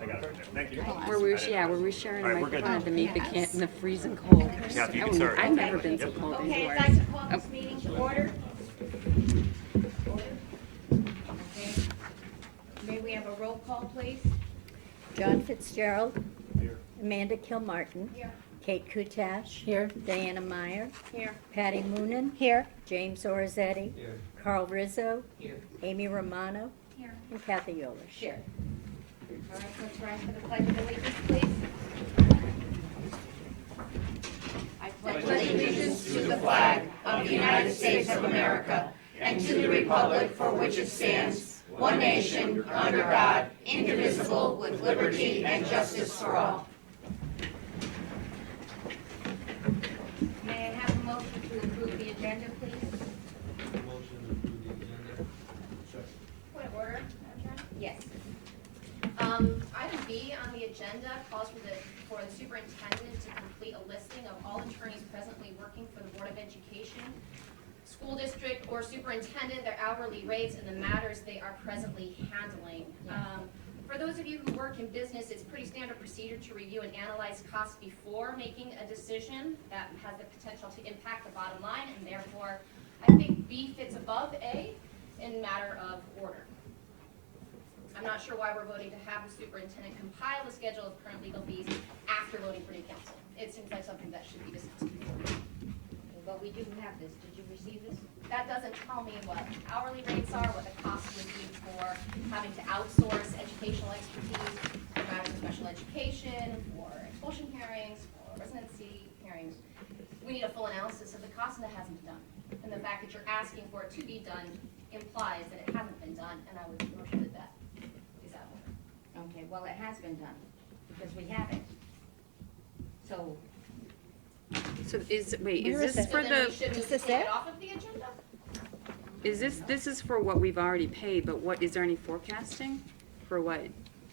I got it right there. Thank you. Where we're, yeah, where we're sharing All a right, we're good. microphone at the meet the can't in the freezing cold. Kathy, you Oh, can start. I've never been so cold Okay, before. I'd like to call this meeting to order. Okay. May we have a roll call, please? John Fitzgerald. Here. Amanda Kilmartin. Here. Kate Kutash. Here. Diana Meyer. Here. Patty Moonen. Here. James Orizzetti. Here. Carl Rizzo. Here. Amy Romano. Here. And Kathy Yolish. Here. All right, let's rise for the pledge of allegiance, please. I pledge allegiance to the flag of the United States of America and to the republic for which it stands, one nation, under God, indivisible, with liberty and justice for all. May I have a motion to approve the agenda, please? Motion to approve the agenda. Point of order, Madam Chair. Yes. Item B on the agenda calls for the superintendent to complete a listing of all attorneys presently working for the Board of Education, school district, or superintendent, their hourly rates, and the matters they are presently handling. For those of you who work in business, it's pretty standard procedure to review and analyze costs before making a decision that has the potential to impact the bottom line, and therefore, I think B fits above A in matter of order. I'm not sure why we're voting to have the superintendent compile the schedule of current legal fees after voting for new counsel. It seems like something that should be discussed before. But we do have this. Did you receive this? That doesn't tell me what hourly rates are, what the cost would be for having to outsource educational expertise for matters of special education, for expulsion hearings, for residency hearings. We need a full analysis of the cost, and that hasn't been done. And the fact that you're asking for it to be done implies that it hasn't been done, and I would motion that that is out of order. Okay, well, it has been done, because we have it. So, So is, wait, is Where is this it? for So then we the, should move is to this take it? it off of the agenda? this is for what we've already paid, but what, is there any forecasting for what,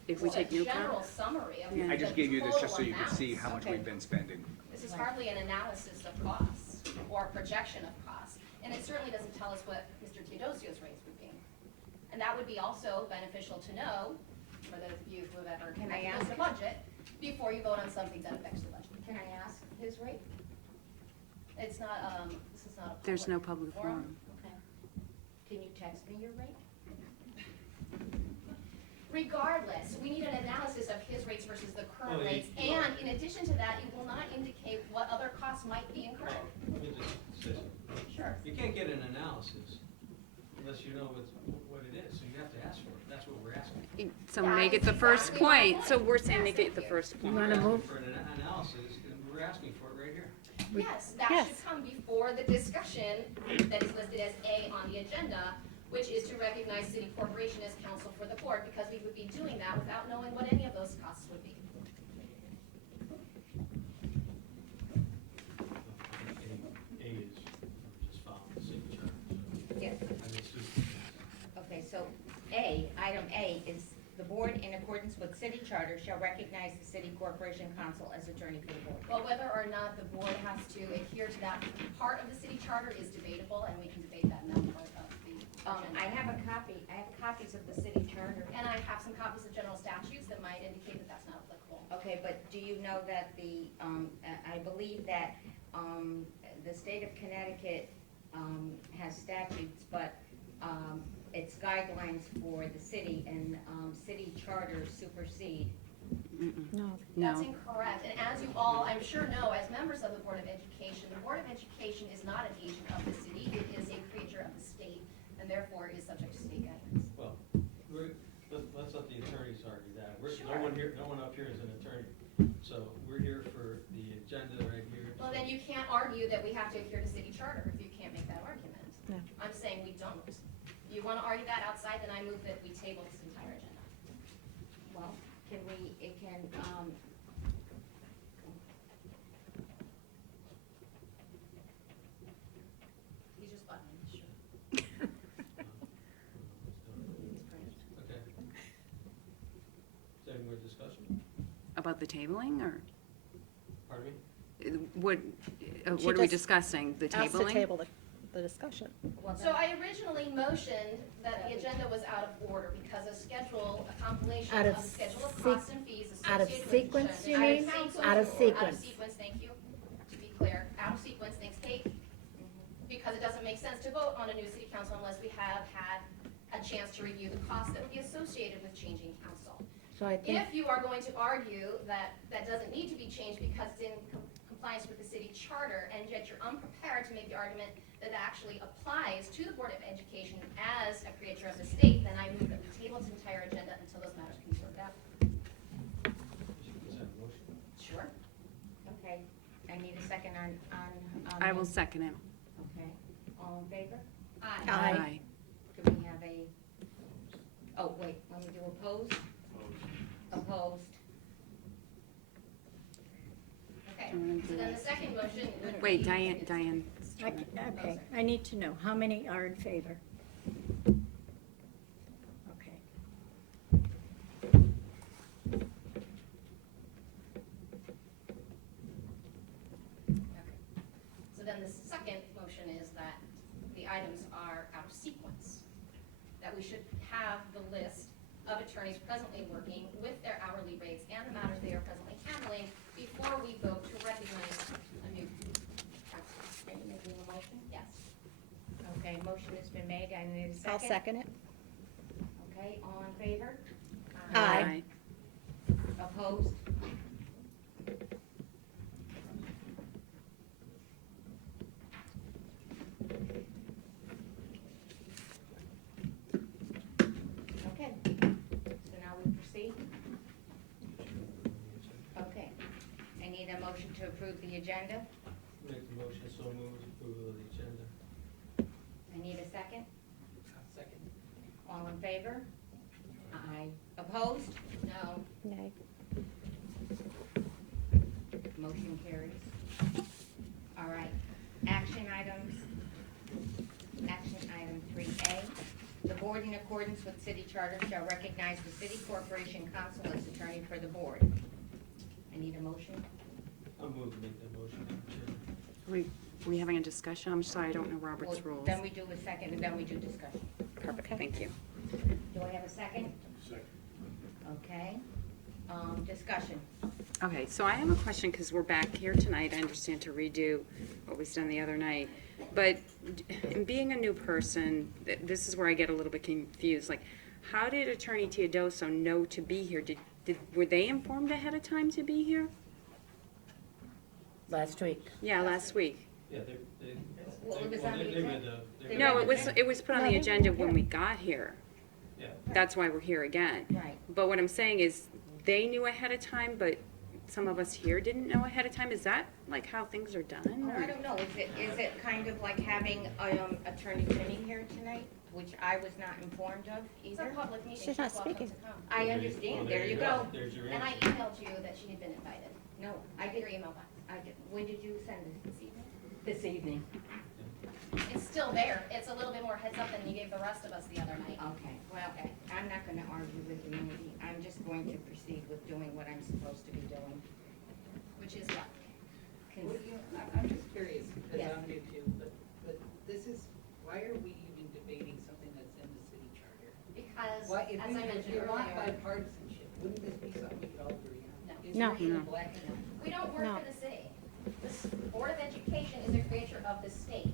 if we Well, take a new general counsel? summary of Yeah. the I just gave you this just so you total could see how much amounts. we've been spending. This is hardly an analysis of costs or a projection of costs, and it certainly doesn't tell us what Mr. Teodosio's rates would be. And that would be also beneficial to know, for those of you who have ever Can I connected with ask? the budget, before you vote on something that affects the budget. can I ask his rate? It's not, this is not a There's no public public forum. Okay. Can you text me your rate? Regardless, we need an analysis of his rates versus the current Well, rates, and in addition to that, it will not indicate what other costs might be incurred. Let me just say something. Sure. You can't get an analysis unless you know what it is, so you have to ask for it. That's what we're asking. So That make is it the first exactly my point, so point. we're saying make Yes, it the thank first You point. wanna We're asking move? for an analysis, and we're asking for it right here. Yes, that Yes. should come before the discussion that is listed as A on the agenda, which is to recognize city corporation as counsel for the board, because we would be doing that without knowing what any of those costs would be. A is just following the signature. Yes. I mean, it's just, Okay, so item A is the board in accordance with city charter shall recognize the city corporation counsel as attorney for the board. Well, whether or not the board has to adhere to that part of the city charter is debatable, and we can debate that in that part of the I agenda. I have copies of the city charter. And I have some copies of general statutes that might indicate that that's not applicable. Okay, but do you know that I believe that, the state of Connecticut, has statutes, but, it's guidelines for the city, and, city charters supersede. No. That's No, incorrect, and as you all, I'm sure know, as members of the Board of Education, the Board of Education is not an agent of the city, it is a creature of the state, and therefore is subject to state guidance. well, let's let the attorneys argue that. Sure. No one up here is an attorney. So we're here for the agenda right here. Well, then you can't argue that we have to adhere to city charter if you can't make that argument. No. I'm saying we don't. You wanna argue that outside, then I move that we table this entire agenda. Well, He's just buttoning his shirt. Okay. Is there any more discussion? about the tabling, or Pardon me? what, She what are we just discussing, the Ask to tabling? table the the discussion. Well, So I originally motioned that the agenda was out of order because a schedule, a compilation Out of of the schedule of seq- costs and fees out of associated with the sequence, agenda. you Out of mean? sequence. Out of Out of sequence. sequence, thank you. To be clear, out of sequence things take, because it doesn't make sense to vote on a new city council unless we have had a chance to review the costs that would be associated with changing council. So I think, If you are going to argue that that doesn't need to be changed because it's in compliance with the city charter, and yet you're unprepared to make the argument that that actually applies to the Board of Education as a creature of the state, then I move that we table its entire agenda until those matters can be sorted out. Is that a motion? Sure. Okay, I need a second on. I will second it. Okay, all in favor? Aye. Do we have a, oh, wait, let me do opposed? Opposed. Okay, so then the second motion would Wait, be- Diane. okay, I need to know, how many are in favor? Okay. So then the second motion is that the items are out of sequence. That we should have the list of attorneys presently working with their hourly rates and the matters they are presently handling before we vote to recognize a new council. Are you making a motion? Yes. Okay, motion has been made, I need a second. I'll second it. Okay, all in favor? Aye. Opposed? Okay, so now we proceed? Okay, I need a motion to approve the agenda. Make the motion, so moved, approval of the agenda. I need a second. Second. All in favor? Aye. Opposed? No. Nay. Motion carries. All right, action items. Action item 3A. The board, in accordance with city charter, shall recognize the city corporation counsel as attorney for the board. I need a motion. I'll move to make that motion, Madam Chair. We having a discussion? I'm sorry, I don't know Robert's Well, rules. Then we do a second, and then we do discussion. Perfect, thank you. Do I have a second? Second. Okay, discussion. Okay, so I have a question, because we're back here tonight, I understand, to redo what was done the other night. But in being a new person, this is where I get a little bit confused. Like, how did Attorney Teodoso know to be here? Were they informed ahead of time to be here? Last week. Yeah, last week. Yeah, Well, it was on the they agenda. read the. No, it was put on the agenda when we got here. Yeah. That's why we're here again. Right. But what I'm saying is, they knew ahead of time, but some of us here didn't know ahead of time. Is that like how things are done? Oh, or- I don't know, is it kind of like having, Attorney Finney here tonight, which I was not informed of It's a either? public meeting. She's not welcome speaking. to come. I Well, understand, there you go. There's your And I answer. emailed you that she had been invited. No, I I get your did, email back when did you send it? this evening. This evening. It's still there. It's a little bit more heads up than you gave the rest of us the other night. Okay, well, I'm not gonna argue with you, Mindy. I'm just going to proceed with doing what I'm supposed to be doing. Which is what? Con- I'm just curious, because Yes. I'm new too, but this is, why are we even debating something that's in the city charter? Because, Why, as I mentioned if you want earlier, bipartisanship, wouldn't this be something we could all agree on? No. Is No. there even No. black and white? we don't work No. for the city. The Board of Education is a creature of the state,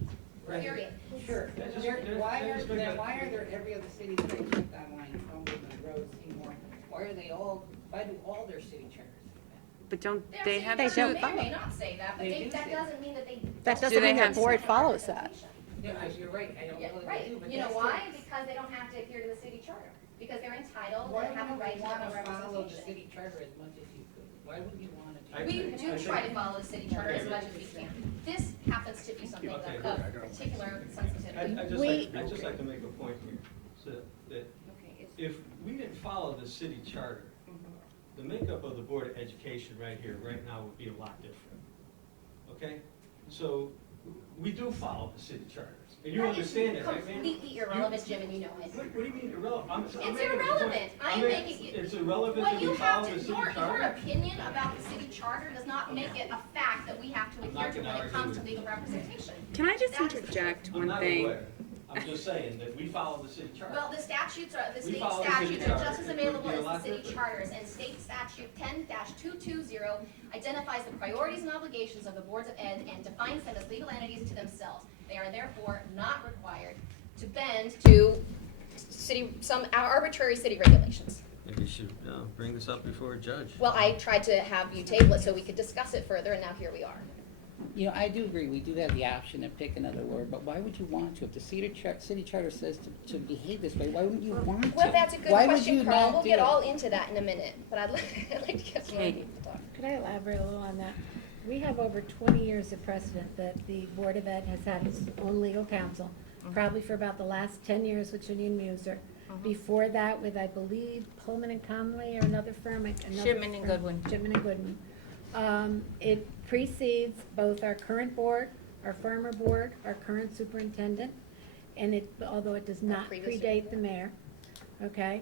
Right. period. Sure, Yeah, just- why are, just make then that- why are there every other city that I checked online, Cumberland, Rose, Seymour, why are they all, why do all their city charters say that? But don't Their they city have They charter don't two? may or may not say that, but They do that say doesn't mean that they. That Do doesn't they mean the have- board follows that. Yeah, you're right, I don't Yeah, know that right. they do, but You know that's why? still- Because they don't have to adhere to the city charter, because they're entitled Why and have a wouldn't right you to have wanna a follow the representation. city charter as much as you could? Why wouldn't you wanna do I- that? We I do think- try to follow the city charter as Okay, much as we can. This happens to be something of Okay. particular sensitivity. I'd just like to make a point here, so that Okay, it's, if we didn't follow the city charter, the makeup of the Board of Education right here, right now would be a lot different. Okay? So, we do follow the city charters. And you That is understand that, right, man? completely irrelevant, Jim, and you know it. What do you mean irrelevant? I'm It's making the point. irrelevant. I am making it. It's irrelevant What that you we have follow to, the city your charter? opinion about the city charter does not make it a fact that we have to I'm adhere not to gonna when it argue comes to with legal representation. Can I just That is the interject I'm one not thing? aware. I'm just saying that we follow the city charter. Well, the statutes are, the We state follow the city statutes are charter. just as It would available be a as lot the city different. charters, and state statute 10-220 identifies the priorities and obligations of the boards of ed and defines them as legal entities to themselves. They are therefore not required to bend to some arbitrary city regulations. Maybe you should bring this up before a judge. Well, I tried to have you table it so we could discuss it further, and now here we are. You know, I do agree, we do have the option to pick another word, but why would you want to? If the city charter says to behave this way, why wouldn't you want to? Well, that's a good Why would question, you Carl. not We'll do get it? all into that in a minute, but I'd I'd like to get some more Okay. people to talk. Could I elaborate a little on that? We have over 20 years of precedent that the Board of Ed has had its own legal counsel, probably for about the last 10 years with Janine Muser. Before that with, I believe, Pullman and Conley or another firm. Shipman and Goodwin. Shipman and Goodwin. It precedes both our current board, our former board, our current superintendent, and it, although it does not previous predate the mayor, okay?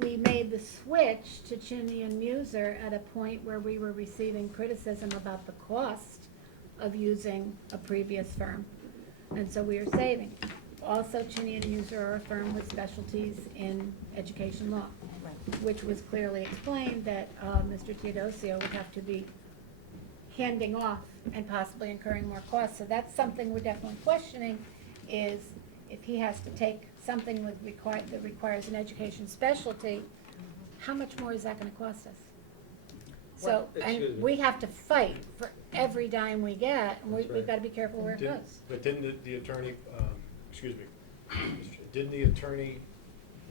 We made the switch to Chinny and Muser at a point where we were receiving criticism about the cost of using a previous firm, and so we are saving. Also, Chinny and Muser are a firm with specialties in education law, which was clearly explained that Mr. Teodosio would have to be handing off and possibly incurring more costs. So that's something we're definitely questioning, is if he has to take something that requires an education specialty, how much more is that gonna cost us? So, and we have to fight for every dime we get, and That's we've right. gotta be careful where it Didn't- goes. But didn't the attorney, excuse me, didn't the attorney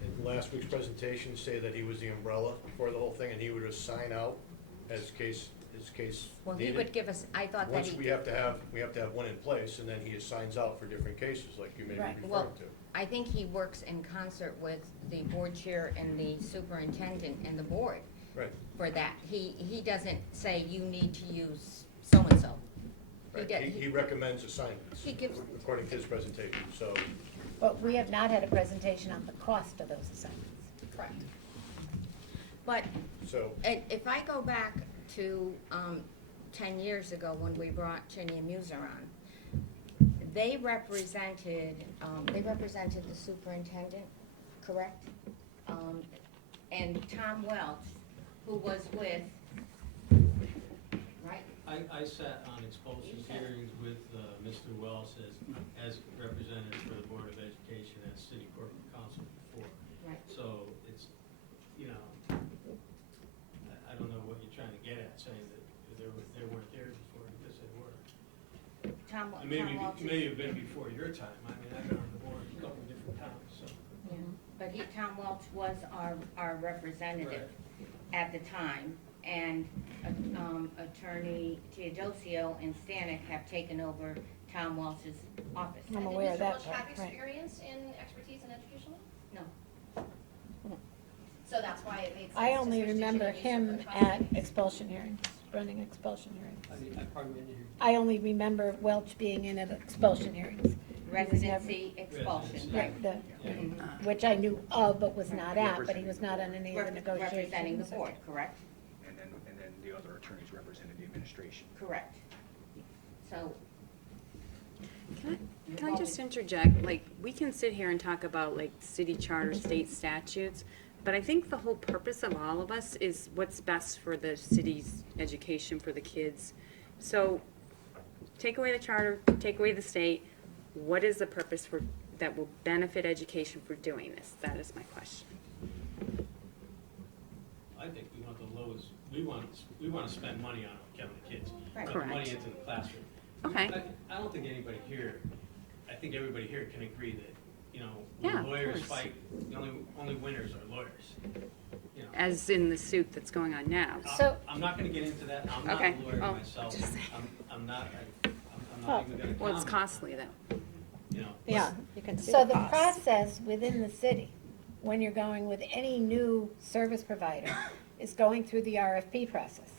in last week's presentation say that he was the umbrella for the whole thing, and he would just sign out as case Well, he needed? would give us, I thought that Once he, we have to have one in place, and then he assigns out for different cases, like you may be Right. Well, referring to. I think he works in concert with the board chair and the superintendent and the board Right, for that. He doesn't say you need to use so-and-so. right. does- He recommends assignments, He gives- according to his presentation, so. But we have not had a presentation on the cost of those assignments. Correct. But So, if I go back to 10 years ago when we brought Chinny and Muser on, they represented the superintendent, correct? And Tom Welch, who was with, right? I sat on expulsion You sat. hearings with Mr. Wells as representative for the Board of Education as city corporate counsel before. Right. So it's, you know, I don't know what you're trying to get at, saying that they weren't there before, because they were. Tom Maybe, Welch is- may have been before your time. I mean, I've been on the board a couple of different times, so. Yeah, but Tom Welch was our representative at the time, and Attorney Teodosio and Stanek have taken over Tom Welch's office. I'm aware of that Did Mr. Welch part, have right. experience in expertise in education law? No. So that's why it made sense. I to only switch to remember Chinny and Muser him for the at conversation. expulsion hearings, running expulsion hearings. I probably didn't hear. I only remember Welch being in at expulsion hearings. Residency expulsion. Residency. Right, Mhm. which I knew of but was not at, but he was not on any of the negotiations. Representing the board, correct? And then the other attorneys represented the administration. Correct. So. Can I just interject, like, we can sit here and talk about, like, city charter, state statutes, but I think the whole purpose of all of us is what's best for the city's education for the kids. So, take away the charter, take away the state, what is the purpose for, that will benefit education for doing this? That is my question. I think we want the lowest, we want to spend money on Kevin the kids. Right. Put the money Correct. into the classroom. Okay. I don't think anybody here, I think everybody here can agree that, you know, Yeah, when of lawyers course. fight, the only winners are lawyers. You know, As in the suit that's going on now. So- I'm not gonna get into that, I'm not Okay. a lawyer Oh, myself, just saying. I'm not even gonna Well, comment it's on it, costly though. you know. Yeah, You can so the process within the city, when you're going with any new service provider, is going through the RFP process.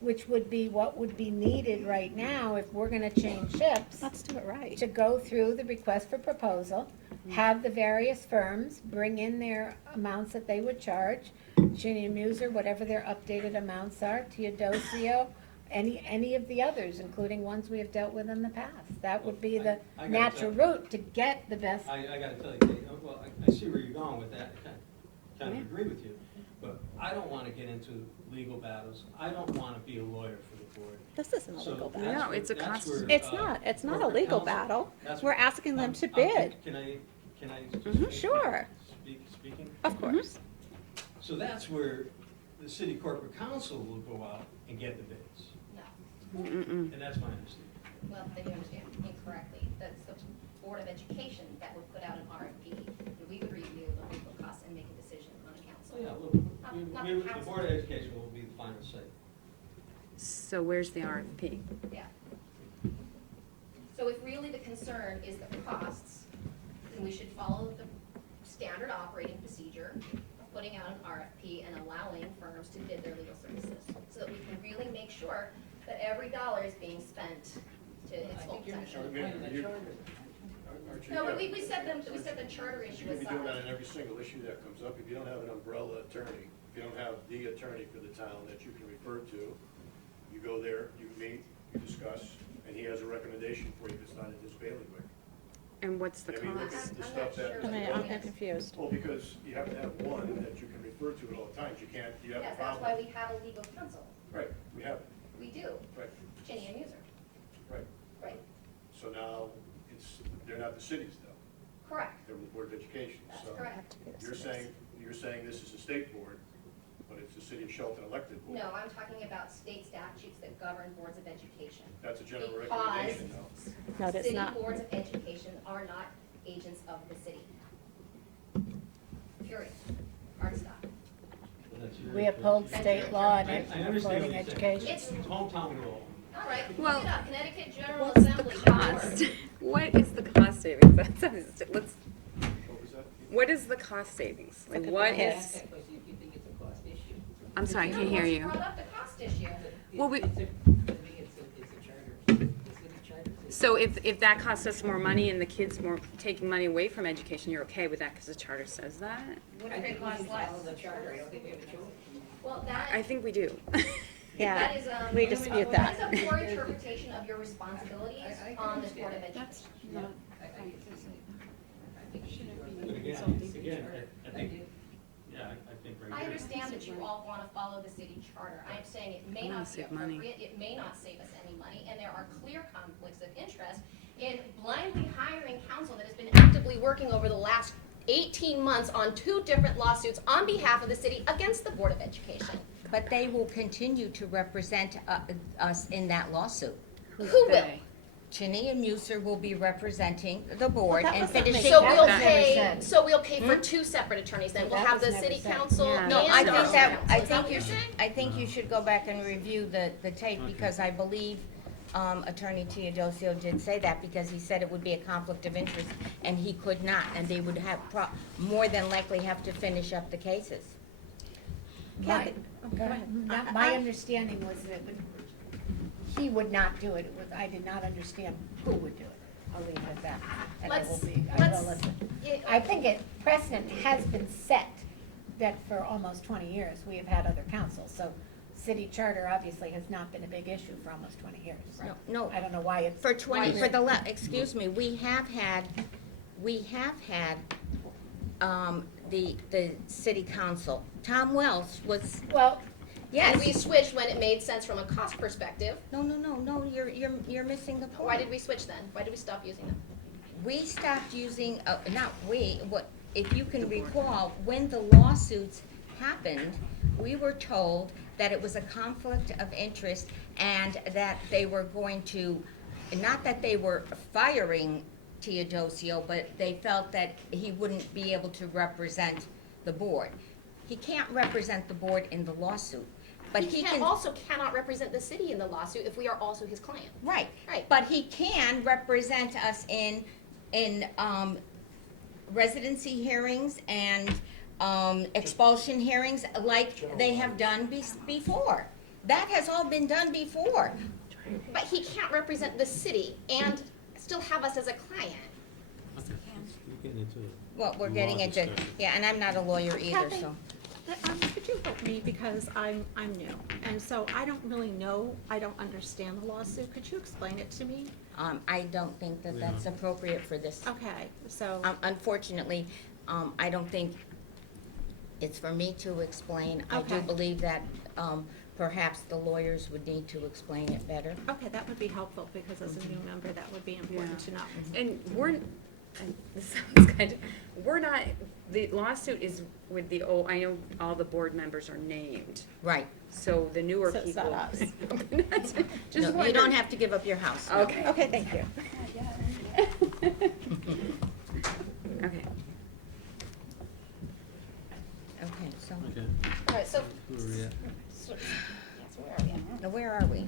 which would be what would be needed right now if we're gonna change ships, Let's do it right. to go through the request for proposal, have the various firms bring in their amounts that they would charge, Cheney and Muser, whatever their updated amounts are, Teodosio, any of the others, including ones we have dealt with in the past. That would be the I gotta natural tell- route to get the best. I gotta tell you, Kate, well, I see where you're going with that, kind of agree with you, but I don't wanna get into legal battles, I don't wanna be a lawyer for the board. This isn't a So legal that's battle. No, it's a that's cost- where, It's not a corporate legal counsel- battle. that's We're what- asking them to I'm- bid. Can I just Mhm, sure. speaking? Of course. So that's where the city corporate council will go out and get the bids, No, Mm-mm. and that's my understanding. well, then you understand incorrectly. That's the Board of Education that would put out an RFP, and we would review the legal costs and make a decision on the council. So, yeah, look, Not the council. Board of Education will be the final say. So where's the RFP? Yeah. So if really the concern is the costs, then we should follow the standard operating procedure of putting out an RFP and allowing firms to bid their legal services, so that we can really make sure that every dollar is being spent to its full potential. No, but we set the charter issue You should be doing that aside. in every single issue that comes up. If you don't have an umbrella attorney, if you don't have the attorney for the town that you can refer to, you go there, you meet, you discuss, and he has a recommendation for you if it's not in his bailiwick. And what's the I mean, look cost? at the I'm stuff not that. sure. I'm confused. Well, because you have to have one that you can refer to at all times. You can't, you have Yes, a that's problem. why we have a legal counsel. Right, we have, We do, right, Cheney and Muser. right. Right, So now, they're not the cities though. correct, They're the Board of Education. that's So correct. you're saying this is a state board, but it's a city of Shelton elected board. No, I'm talking about state statutes that govern boards of education. That's a general Because recommendation though. No, that's city not. boards of education are not agents of the city. Period. Hard stop. Well, that's your- We uphold that's- state law and I understand what upholding you're saying. education. It's, It's hometown rule. all right, look Well, it up, Connecticut General What's the Assembly. cost? What is the cost savings? Let's, What was that? what is the cost savings? Like what is, If you think it's a cost issue. I'm sorry, I can't hear you. Brought up the cost issue. Well, we- I think it's a charter, the city charter. says- So if that costs us more money and the kids more, taking money away from education, you're okay with that because the charter says that? What I if think it we costs should less? follow the charter, I don't think we have a choice. Well, I that, think we do. Yeah, that is, we dispute that. That's a poor interpretation of your responsibilities on this board of education. But again, I think, yeah, I think right I here. understand that you all want to follow the city charter. I am saying it may I wanna not be save money. appropriate, it may not save us any money, and there are clear conflicts of interest in blindly hiring counsel that has been actively working over the last 18 months on 2 different lawsuits on behalf of the city against the Board of Education. But they will continue to represent us in that lawsuit. Who will? they? Cheney and Muser will be representing the board That and was not finishing. So That we'll was never pay, said. so we'll pay for 2 separate attorneys then. We'll That have was the never city said. council Yeah. and No, I the think borough that, council. I Is that think what you you're should, saying? I think you should go back and review the tape, because I believe, Attorney Teodosio did say that, because he said it would be a conflict of interest, and he could not, and they would have more than likely have to finish up the cases. My, my understanding was that he would not do it. It was, I did not understand who would do it. I'll leave it at that. And I will Let's- listen. It- I think precedent has been set that for almost 20 years, we have had other councils. So city charter obviously has not been a big issue for almost 20 years. No, I don't know why it's. for 20, why for the, excuse me, we have had, the city council. Tom Wells was, Well, And we yes, switched when it made sense from a cost perspective. no, you're missing the point. Why did we switch then? Why did we stop using them? We stopped using, not we, if you can recall, when the lawsuits happened, we were told that it was a conflict of interest and that they were going to, not that they were firing Teodosio, but they felt that he wouldn't be able to represent the board. He can't represent the board in the lawsuit, but he can. Also cannot represent the city in the lawsuit if we are also his client. Right. Right. But he can represent us in residency hearings and expulsion hearings like they have done before. That has all been done before. But he can't represent the city and still have us as a client. Okay, you're getting into it. Well, we're Law getting into, discussion. yeah, and I'm not a lawyer either, Kathy, so. Could you help me, because I'm new, and so I don't really know, I don't understand the lawsuit, could you explain it to me? I don't think that that's appropriate for this. Okay, so, Unfortunately, I don't think it's for me to explain. I do Okay. believe that, perhaps the lawyers would need to explain it better. okay, that would be helpful, because as a new member, that would be important to know. And and this sounds kind of, we're not, the lawsuit is with the, I know all the board members are named, Right. so the newer So it's people. not us. Just No, you don't wondering. have to give up your house. no. Okay. Okay, thank you. Okay. Okay, so, Okay, All right, so, where are we at? so, yes, where are we at? now where are we?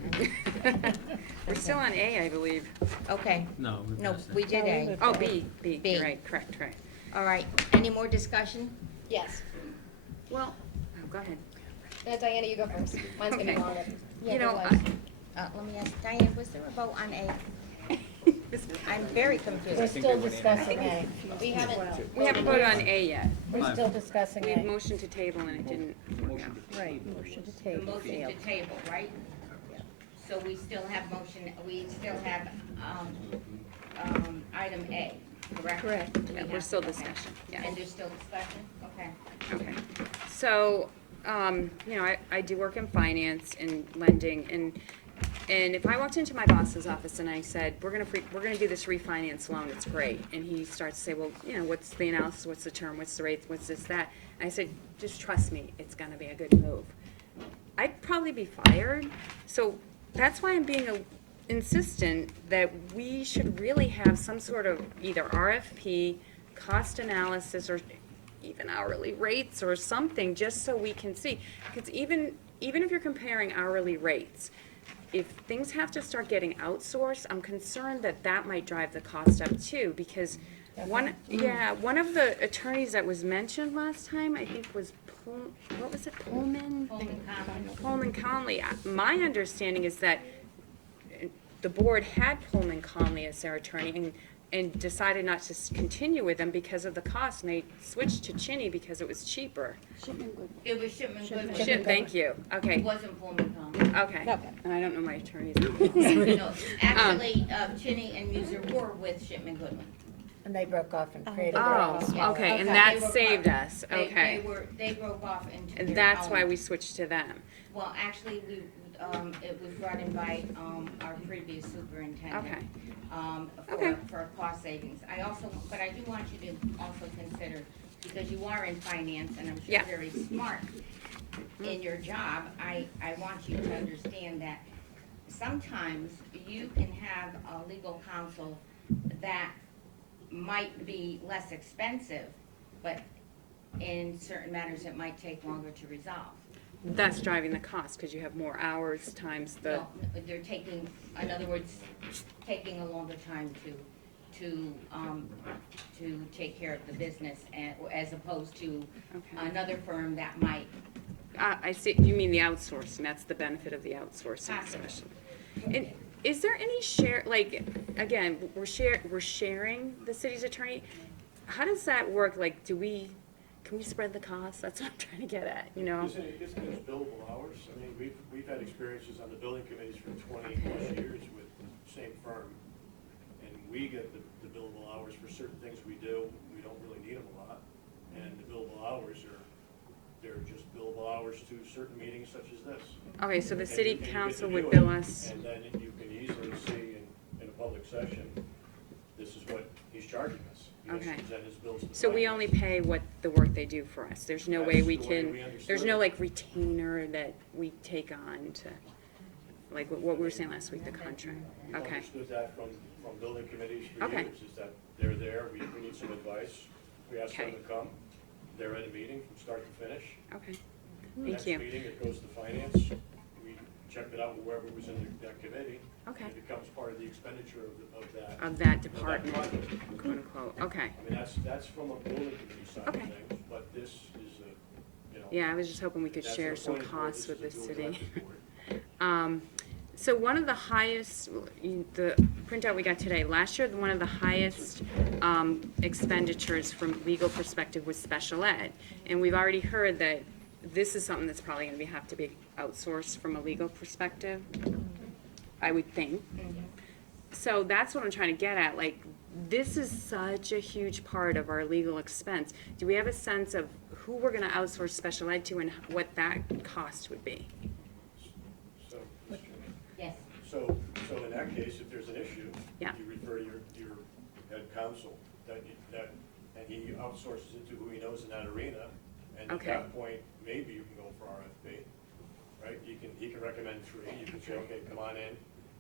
We're still on A, I believe. Okay, No, we no, passed that. we did A. Oh, B, B. you're right, correct, right. All right, any more discussion? Yes. Well, go ahead. Diana, you go first. Mine's gonna be Okay. longer. You know, Let me ask Diane, was there a vote on A? I'm very confused. We're still discussing A. We haven't. we haven't voted on A yet. We're still discussing We had A. motion to table and it didn't work out. Right, motion to The table motion failed. to table, right? So we still have item A, correct? Correct. We Yeah, have- we're still okay. discussion, yeah. And there's still discussion? Okay. Okay, so, you know, I do work in finance and lending, and if I walked into my boss's office and I said, we're gonna do this refinance loan, it's great, and he starts to say, well, you know, what's the analysis, what's the term, what's the rates, what's this, that, and I said, just trust me, it's gonna be a good move. I'd probably be fired, so that's why I'm being insistent that we should really have some sort of either RFP, cost analysis, or even hourly rates or something, just so we can see. Because even if you're comparing hourly rates, if things have to start getting outsourced, I'm concerned that that might drive the cost up too, because one of the attorneys that was mentioned last time, I think was Pullman? Pullman Conley. My understanding is that the board had Pullman Conley as their attorney and decided not to continue with them because of the cost, and they switched to Cheney because it was cheaper. It was Shipman Goodwin. Shit, thank you, It okay, wasn't Pullman Conley. okay. And I don't know my attorneys. No, actually, Cheney and Muser were with Shipman Goodwin. And they broke off and created their Oh, own. Yeah. okay, and Okay. that They were saved part- us, okay. They broke off into And their that's why own. we switched to them. Well, actually, it was brought in by, our previous superintendent. Okay. For, Okay. for cost savings. But I do want you to also consider, because you are in finance, and I'm sure Yeah. very smart in your job, I want you to understand that sometimes you can have a legal counsel that might be less expensive, but in certain matters, it might take longer to resolve. That's driving the cost, because you have more hours times the, No, they're taking, in other words, taking a longer time to take care of the business, as opposed to okay. another firm that might. I see, you mean the outsourcing, that's the benefit of the outsourcing Possibly. especially. And is there any share, like, again, we're sharing the city's attorney, how does that work, like, can we spread the cost? That's what I'm trying to get at, you know? Isn't it billable hours? I mean, we've had experiences on the building committees for 20+ years with the same firm, and we get the billable hours for certain things we do. We don't really need them a lot, and the billable hours they're just billable hours to certain meetings such as this. Okay, so the And city you get to council do would it, bill us, And then you can easily see in a public session, this is what he's charging us. He has to Okay. present his bills to the so we finance. only pay what the work they do for us, there's no way That's we the way can, we understood there's it. no like retainer that we take on to, like what we were saying last week, the contract, We've okay. understood that from building committees for Okay. years, is that they're there, we need some advice, we ask them Okay. to come, they're at a meeting from start to finish. Okay, The thank you. Next meeting, it goes to finance, we checked it out with whoever was in that committee. Okay. It becomes part of the expenditure of that. Of that of department, project. quote unquote, okay. I mean, that's from a building committee side of Okay. things, but this is a, you know. Yeah, I was just hoping we could that's share the some point where costs this with the is a dual city. elected board. So one of the highest, the printout we got today, last year, one of the highest expenditures from legal perspective was special ed. And we've already heard that this is something that's probably gonna have to be outsourced from a legal perspective, I would think. So that's what I'm trying to get at, like, this is such a huge part of our legal expense. Do we have a sense of who we're gonna outsource special ed to and what that cost would be? So, Yes. so in that case, if there's an issue, Yeah. you refer to your head counsel, and he outsources it to who he knows in that arena, and at Okay. that point, maybe you can go for RFP, right? He can recommend 3, you can say, okay, come on in,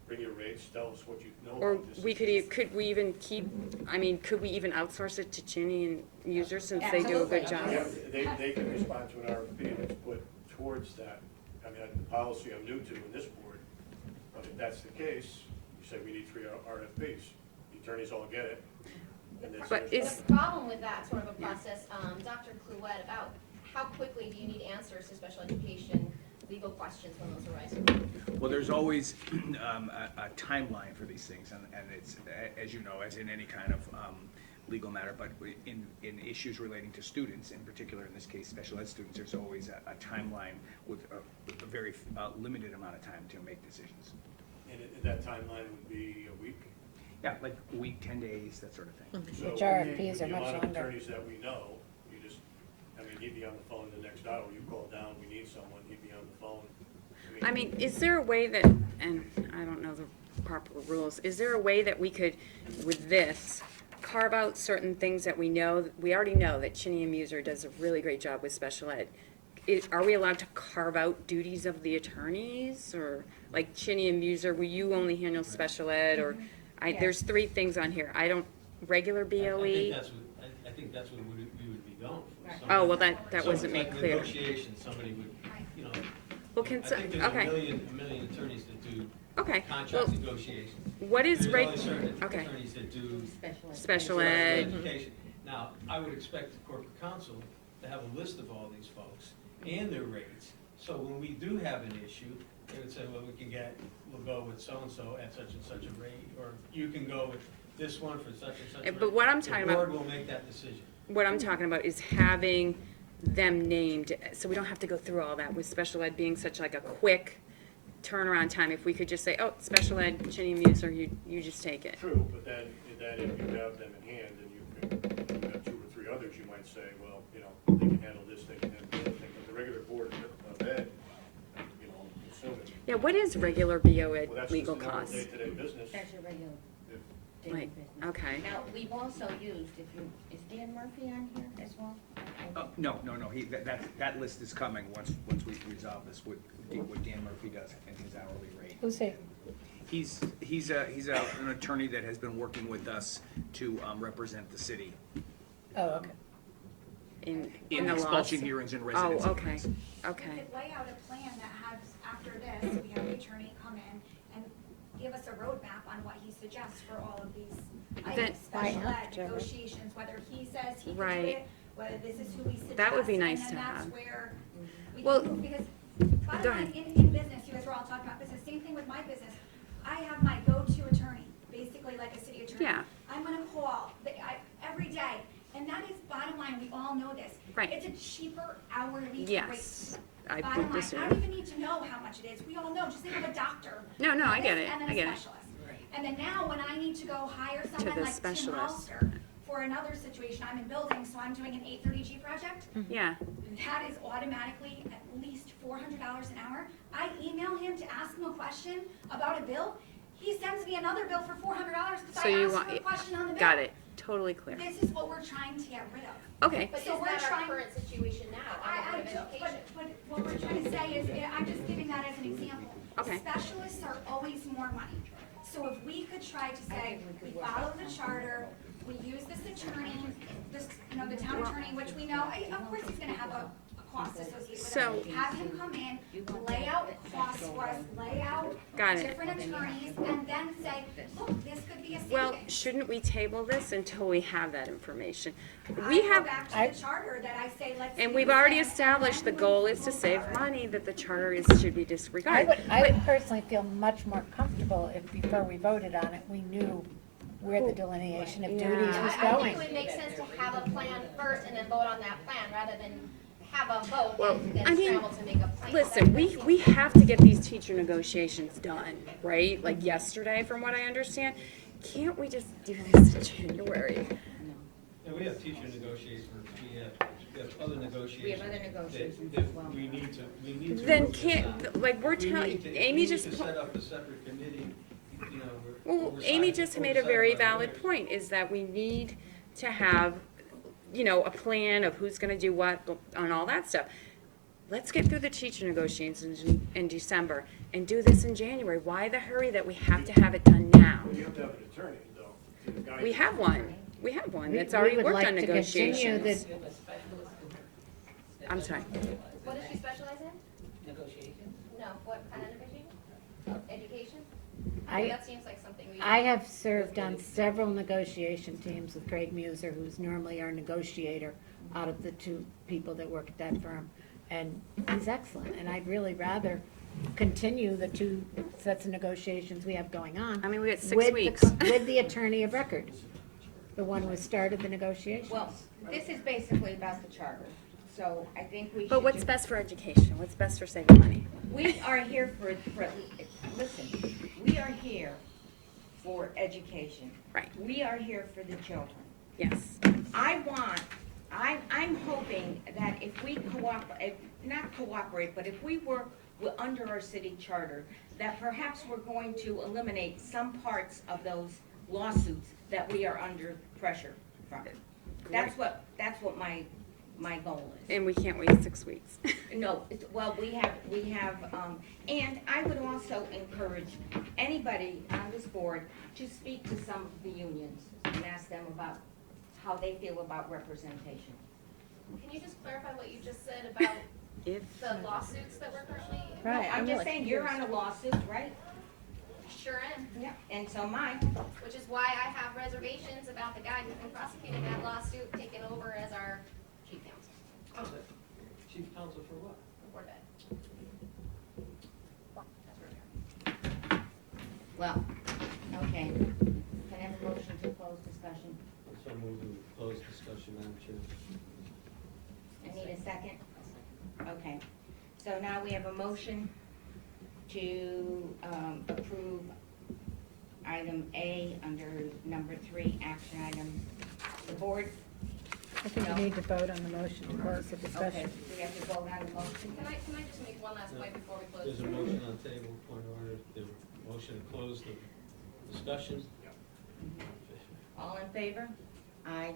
bring your rates, tell us what you know Or about this. we could we even keep, I mean, could we even outsource it to Chinny and User since they do a good job? Yeah, they can respond to an RFP that's put towards that. I mean, the policy I'm new to in this board, but if that's the case, you say we need 3 RFPs. The attorneys all get it. And it's- But it's- The problem with that sort of a process, Dr. Clouet, about how quickly do you need answers to special education legal questions when those arise? Well, there's always a timeline for these things, and it's, as you know, as in any kind of legal matter, but in issues relating to students, in particular, in this case, special ed students, there's always a timeline with a very limited amount of time to make decisions. And that timeline would be a week. Yeah, like a week, 10 days, that sort of thing. So Which RFPs are the much amount of longer. attorneys that we know, you just, I mean, he'd be on the phone the next hour. You call down, we need someone, he'd be on the phone. I mean, is there a way that, and I don't know the proper rules, is there a way that we could, with this, carve out certain things that we know, we already know that Chinny and Muser does a really great job with special ed. Are we allowed to carve out duties of the attorneys, or like Chinny and Muser, will you only handle special ed, or, there's 3 things on here, regular I think BOE? that's what we would be going for. Right. Oh, well, that wasn't made Like clear. negotiations, somebody would, you know, Well, I can, think there's okay, a million attorneys that do okay, contract well, negotiations. what is There's only certain okay, attorneys that do special special ed, education. Now, I would expect the corporate counsel to have a list of all these folks and their rates. So when we do have an issue, they would say, well, we'll go with so-and-so at such and such a rate, or you can go with this one for such and such a rate. But what I'm talking about- The board will make that decision. what I'm talking about is having them named, so we don't have to go through all that with special ed being such like a quick turnaround time. If we could just say, oh, special ed, Chinny and Muser, you just take it. True, but then if you have them in hand and you have 2 or 3 others, you might say, well, you know, they can handle this, they can handle the other thing. But the regular board of ed, you know, assuming, Yeah, what is regular BO ed well, that's just legal the normal costs? day-to-day business. That's your regular If- daily Like, business. okay. Now, we've also used, is Dan Murphy on here as well? No, that list is coming once we resolve this, what Dan Murphy does and his hourly rate. Who's he? He's an attorney that has been working with us to represent the city Oh, okay. In in the expulsion laws? hearings and Oh, residency okay, hearings. We okay. could lay out a plan that has, after this, we have the attorney come in and give us a roadmap on what he suggests for all of these items, Right. special ed, Sure. negotiations, whether he says he can do Right. it, whether this is who we suggest. That would be nice and to then have. that's where we Well, can move, because go bottom line, ahead. in business, you guys were all talking about business, same thing with my business. I have my go-to attorney, basically like a city attorney. Yeah. I'm gonna call, every day, and that is bottom line, we all know this. Right. It's a cheaper hourly rate. Yes, I Bottom would line, assume. I don't even need to know how much it is, we all know, just think of a doctor. No, I get it, And then I a get it. specialist. And then now, when I need to go hire someone the like Tim specialist. Halster for another situation, I'm in building, so I'm doing an 830G project, Yeah, that is automatically at least $400 an hour. I email him to ask him a question about a bill, he sends me another bill for $400 because so I you asked want, him a question on the bill. got it, totally clear. This is what we're trying to get rid of. Okay, But So isn't we're that our trying- current situation now on the Board of Education? But what we're trying to say is, I'm just giving that as an example. Okay. Specialists are always more money. So if we could try to say, we follow the charter, we use this attorney, the town attorney, which we know, of course he's gonna have a cost associated with So- Have him come in, lay out costs for us, lay out Got it. different attorneys, and then say, look, this could be a savings. Well, shouldn't we table this until we have that information? I We go have, back to the charter that I say, let's. and use we've already it, and established the then goal we is to move save forward. money, that the charter should be disregarded. I would personally feel much more comfortable if before we voted on it, we knew where the delineation of duties Yeah. was I think going. it would make sense to have a plan first and then vote on that plan, rather than have a vote Well, and I mean, scramble to make a plan. Listen, we have to get these teacher negotiations done, right? Like yesterday, from what I understand. Can't we just do this in January? And we have teacher negotiations, we have other negotiations. We have other negotiations that as well. We need to. Then move this can't, on. like, we're We telling, need to- Amy just. We need to set up a separate committee, you know, Well, oversight- Amy just made a very oversight by valid lawyers. point, is that we need to have, you know, a plan of who's gonna do what and all that stuff. Let's get through the teacher negotiations in December and do this in January. Why the hurry that we have to have it done now? Well, you have to have an attorney, though. to guide We you. have one. We have one We- that's we already would worked like on to continue negotiations. the- I'm sorry. What does she specialize in? Negotiations? No, what kind of negotiation? Education? I- That seems like something we. I have served on several negotiation teams with Craig Muser, who's normally our negotiator out of the two people that work at that firm. And he's excellent, and I'd really rather continue the two sets of negotiations we have going on. I mean, we got 6 with the weeks. With the attorney of record, the one who started the negotiations. Well, this is basically about the charter, so I think we should. But what's do- best for education? What's best for saving money? We are here listen, we are here for education. Right. We are here for the children. Yes. I'm hoping that if we cooperate, not cooperate, but if we work under our city charter, that perhaps we're going to eliminate some parts of those lawsuits that we are under pressure from. That's what my goal is. And we can't wait 6 weeks. No, well, we have, and I would also encourage anybody on this board to speak to some of the unions and ask them about how they feel about representation. Can you just clarify what you just said about If, the lawsuits that we're currently? Right, I'm I'm just really saying, you're on a lawsuit, right? Sure am, Yeah. And so mine, which is why I have reservations about the guy who's been prosecuting that lawsuit, taking over as our chief counsel, Chief counsel for what? the board of ed. That's where we are. well, okay. Can I have a motion to close discussion? So move to close discussion, Madam Chair. I need a second? Okay, so now we have a motion to approve item A under number 3, action item. The board, I think we need to vote on the motion to close the okay, discussion. we have to vote on the motion. Can I just make one last point before we close? There's a motion on the table, point of order, the motion to close the discussion. All in favor? Aye.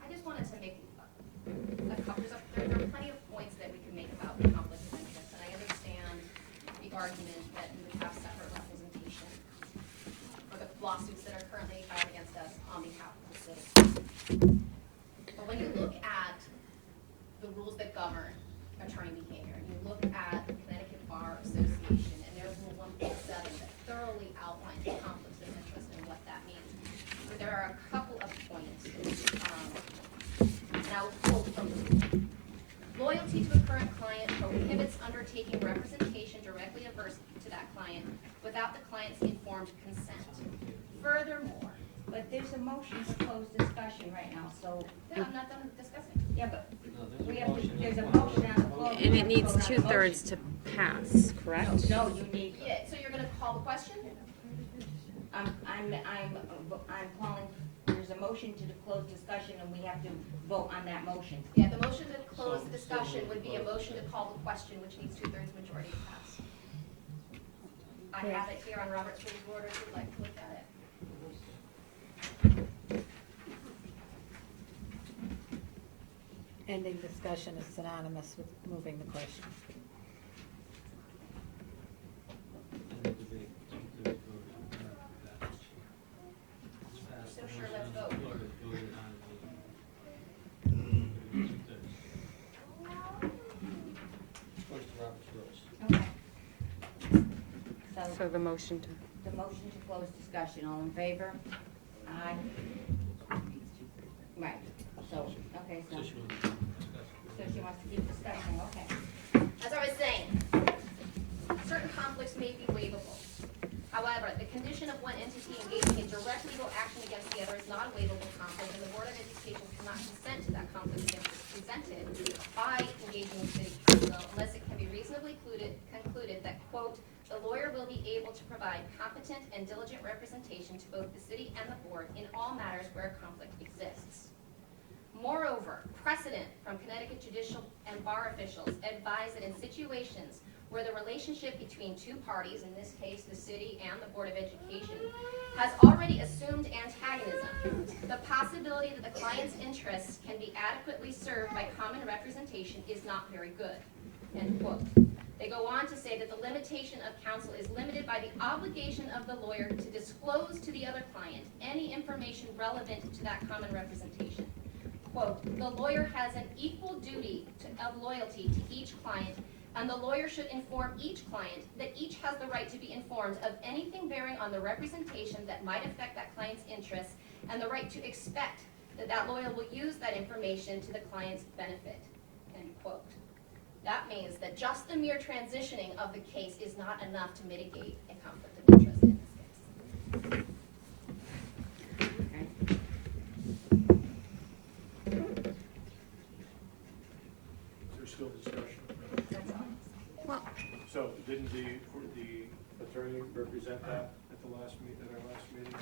I just wanted to make a couple, there are plenty of points that we can make about the conflict of interest, and I understand the argument that we would have separate representation for the lawsuits that are currently filed against us on behalf of the city. But when you look at the rules that govern attorney behavior, and you look at the Connecticut Bar Association and their Rule 1.7 that thoroughly outlines the conflicts of interest and what that means, there are a couple of points. And I will quote from the rule. Loyalty to a current client prohibits undertaking representation directly adverse to that client without the client's informed consent. Furthermore, But there's a motion to close discussion right now, so, yeah, I'm not done discussing. yeah, but No, we there's a have to, motion. there's a motion on the floor. and We it have to needs vote on the 2/3 to pass, correct? motion. No, you need, Yeah, so you're gonna call the question? I'm calling, there's a motion to close discussion, and we have to vote on that motion. Yeah, the motion to close the discussion would be a motion to call the question, which needs 2/3 majority to pass. I have it here on Robert's Rules of Order if you'd like to look at it. Ending discussion is synonymous with moving the question. And the debate, two-thirds vote on that. It's passed. So sure, let's vote. Voted on the- two-thirds. So the motion to, The motion to close discussion, all in favor? Aye. Right, so, okay, So so she wants to discuss. she wants to keep discussing, okay. As I was saying, certain conflicts may be waivable. However, the condition of one entity engaging in direct legal action against the other is not a waivable conflict, and the Board of Education cannot consent to that conflict of interest presented by engaging with city council unless it can be reasonably concluded that, quote, "The lawyer will be able to provide competent and diligent representation to both the city and the board in all matters where a conflict exists." Moreover, precedent from Connecticut judicial and bar officials advise that in situations where the relationship between two parties, in this case the city and the Board of Education, has already assumed antagonism, the possibility that the client's interests can be adequately served by common representation is not very good. End quote. They go on to say that the limitation of counsel is limited by the obligation of the lawyer to disclose to the other client any information relevant to that common representation. Quote, "The lawyer has an equal duty of loyalty to each client, and the lawyer should inform each client that each has the right to be informed of anything bearing on the representation that might affect that client's interests, and the right to expect that that lawyer will use that information to the client's benefit." End quote. That means that just the mere transitioning of the case is not enough to mitigate a conflict of interest in this case. Is there still discussion? That's all. well, So didn't the attorney represent that at the last at our last meeting?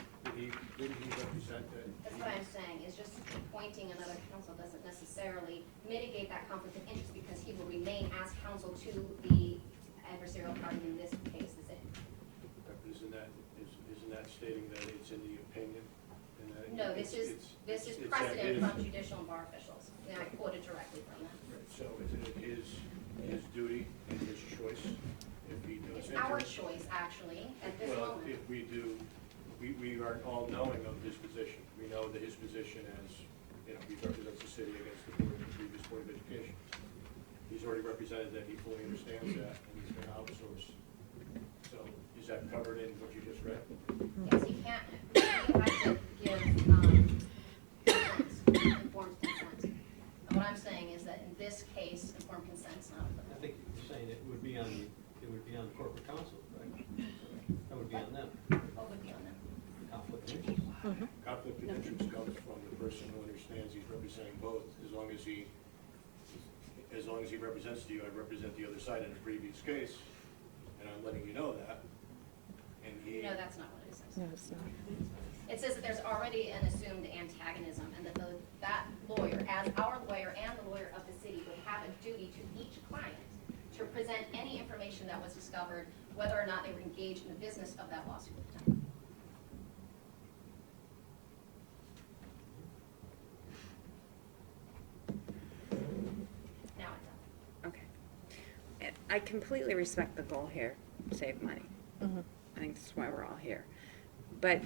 Didn't he represent that? That's what I'm saying, is just appointing another counsel doesn't necessarily mitigate that conflict of interest because he will remain as counsel to the adversarial party in this case, is it? Isn't that stating that it's in the opinion? And that No, this is it's at precedent his- from judicial and bar officials, and I quoted directly from that. Right, so is it his duty and his choice if he does It's our enter? choice, actually, at this Well, moment. if we do, we are all knowing of his position. We know that his position as, he represents the city against the board, the previous Board of Education. He's already represented that he fully understands that, and he's gonna outsource. So is that covered in what you just read? Yes, he can't, he has to give, informed consent. And what I'm saying is that in this case, informed consent's not I think you're saying it would be on the corporate council, right? That would be on them, what would be on them. conflict of interest. Conflict of interest comes from the person who understands he's representing both, as long as he represents to you, I represent the other side in a previous case, and I'm letting you know that, and he. No, that's not what it says. no, it's not. It says that there's already an assumed antagonism, and that that lawyer, as our lawyer and the lawyer of the city, would have a duty to each client to present any information that was discovered, whether or not they were engaged in the business of that lawsuit at the time. Now I'm done. Okay. And I completely respect the goal here, save money. I think that's why we're all here. But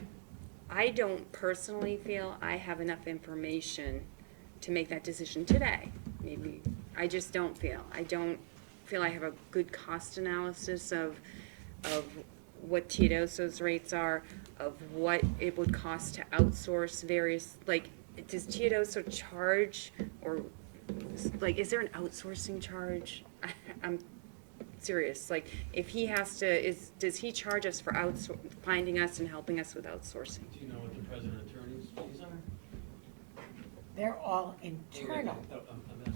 I don't personally feel I have enough information to make that decision today. Maybe, I just don't feel. I don't feel I have a good cost analysis of what Teodoso's rates are, of what it would cost to outsource various, like, does Teodoso charge, or, like, is there an outsourcing charge? I'm serious, like, if he has to, does he charge us for finding us and helping us with outsourcing? Do you know what the president attorney's fees are? They're all internal. I'm asking you.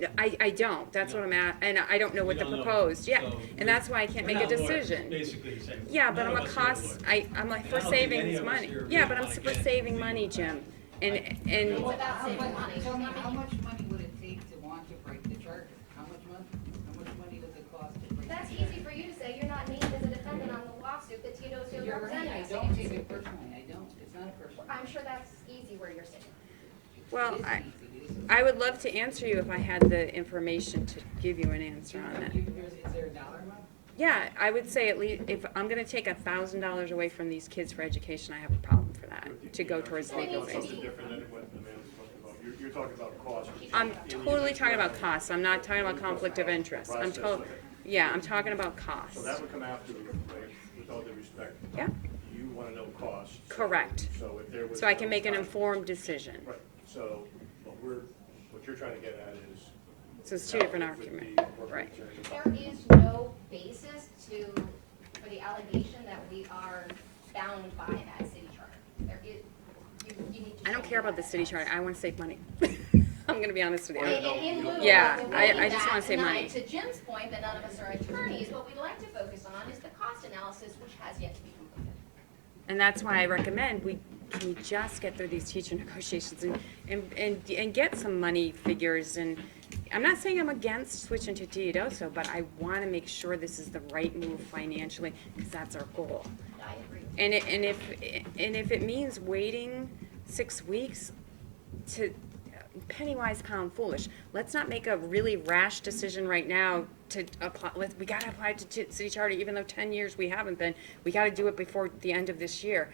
No, I don't, that's what I'm at, and I don't know what You the don't know. proposed, yeah, So and that's why I can't we're make a not lawyers, decision. Basically, you're saying. Yeah, but none I'm of a us are cost, lawyers. I'm like, And for I don't think any savings of us money, here yeah, really but I'm wanna for get saving legal money, advice. Jim, and, Without saving money. Tell me, how much money would it take to want to break the charter? How much money does it cost to break the charter? That's easy for you to say, you're not named as a defendant on the lawsuit that Teodoso is You're right, representing. I don't take it personally, I don't, it's not a personal. I'm sure that's easy where you're sitting. well, It is I, easy, it is. I would love to answer you if I had the information to give you an answer on that. Is there a dollar amount? Yeah, I would say at least, if I'm gonna take $1,000 away from these kids for education, I have a problem for that, to go towards You're legal talking fees. about something different than what Amanda's talking about. You're talking about cost. I'm totally talking about costs, I'm not talking about conflict of interest, I'm Process. yeah, I'm talking about So costs. that would come after, right, with all due perspective. Yeah. You wanna know costs. Correct. So if there was. So I can no make an cost- informed decision. Right, so, what you're trying to get at is. So it's two different how it would arguments. be corporate Right. attorney. There is no basis for the allegation that we are bound by that city charter. There is, you need to. I don't show care me about the that city evidence. charter. I want to save money. I'm gonna be honest with you. And in lieu of Yeah, removing I just that, wanna save and money. To Jim's point, that none of us are attorneys, what we'd like to focus on is the cost analysis, which has yet to be completed. And that's why I recommend can we just get through these teacher negotiations and get some money figures. And I'm not saying I'm against switching to Teodoso, but I want to make sure this is the right move financially, because that's our goal. I agree. And if it means waiting 6 weeks to penny wise, pound foolish. Let's not make a really rash decision right now to apply. We got to apply to city charter, even though 10 years we haven't been. We got to do it before the end of this year.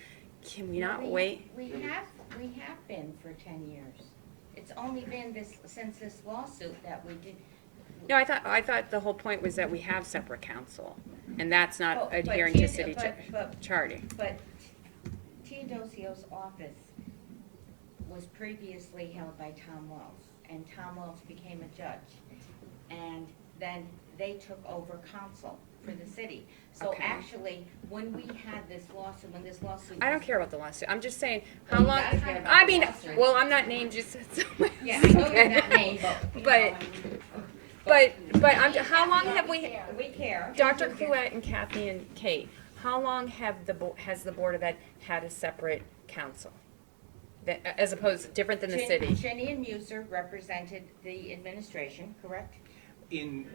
Can we not wait? We have been for 10 years. It's only been since this lawsuit that we did. No, I thought the whole point was that we have separate council, and that's not But adhering to Teo- city but- charter. But Teodosio's office was previously held by Tom Wells, and Tom Wells became a judge. And then they took over counsel for the city. So Okay. actually, when we had this lawsuit, I don't care about the lawsuit. I'm just saying, how You long? gotta care about I the mean, lawsuit. well, I'm not named. Just Yeah, I know you're not named, but how long have we? we care. Dr. Clouet and Kathy and Kate, how long has the Board of Ed had a separate council? As opposed, different than the city? Chinny and Muser represented the administration, correct? In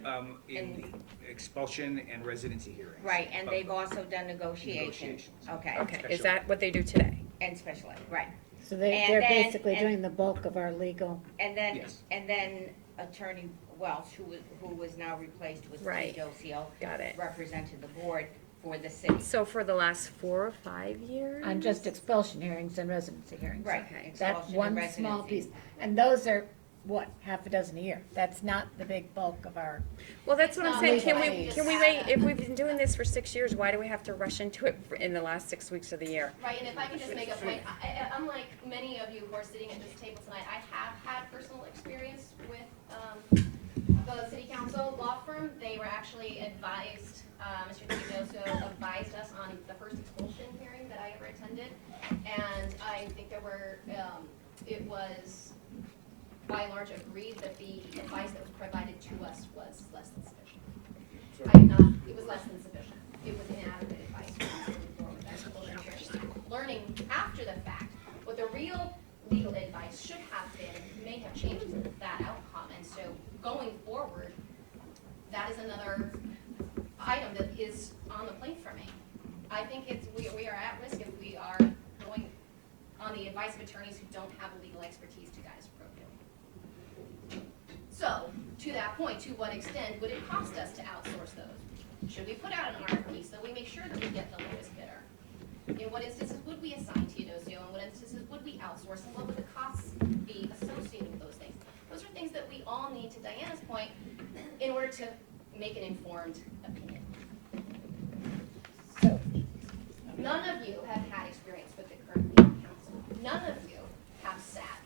In- expulsion and residency hearings. Right, and they've also done negotiations. Okay. Okay, is that what they do today? And special ed, right. So And they're then- basically and- doing the bulk of our legal. And then, Yes. Attorney Welch, who was now replaced with Right. Teodosia, Got it. represented the board for the city. So for the last 4 or 5 years? On just expulsion hearings and residency hearings. Right. Okay. That's expulsion one and small residency. piece. And those are, what, half a dozen a year? That's not the big bulk of our, Well, that's what I'm saying, legal can fees. we wait, if we've been doing this for 6 years, why do we have to rush into it in the last 6 weeks of the year? Right, and if I could just make a point, unlike many of you who are sitting at this table tonight, I have had personal experience with the city council law firm. They were actually advised, Mr. Teodoso advised us on the first expulsion hearing that I ever attended. And I think there were, it was by and large agreed that the advice that was provided to us was less than sufficient. It was less than sufficient. It was inadequate advice to move forward with that expulsion hearing. Learning after the fact, what the real legal advice should have been may have changed that outcome. And so going forward, that is another item that is on the plate for me. I think we are at risk if we are going on the advice of attorneys who don't have the legal expertise to guide us appropriately. So, to that point, to what extent would it cost us to outsource those? Should we put out an RFP so we make sure that we get the lowest bidder? In what instances would we assign Teodosia, and what instances would we outsource, and what would the costs be associated with those things? Those are things that we all need, to Diana's point, in order to make an informed opinion. so, None of you have had experience with the current legal counsel. None of you have sat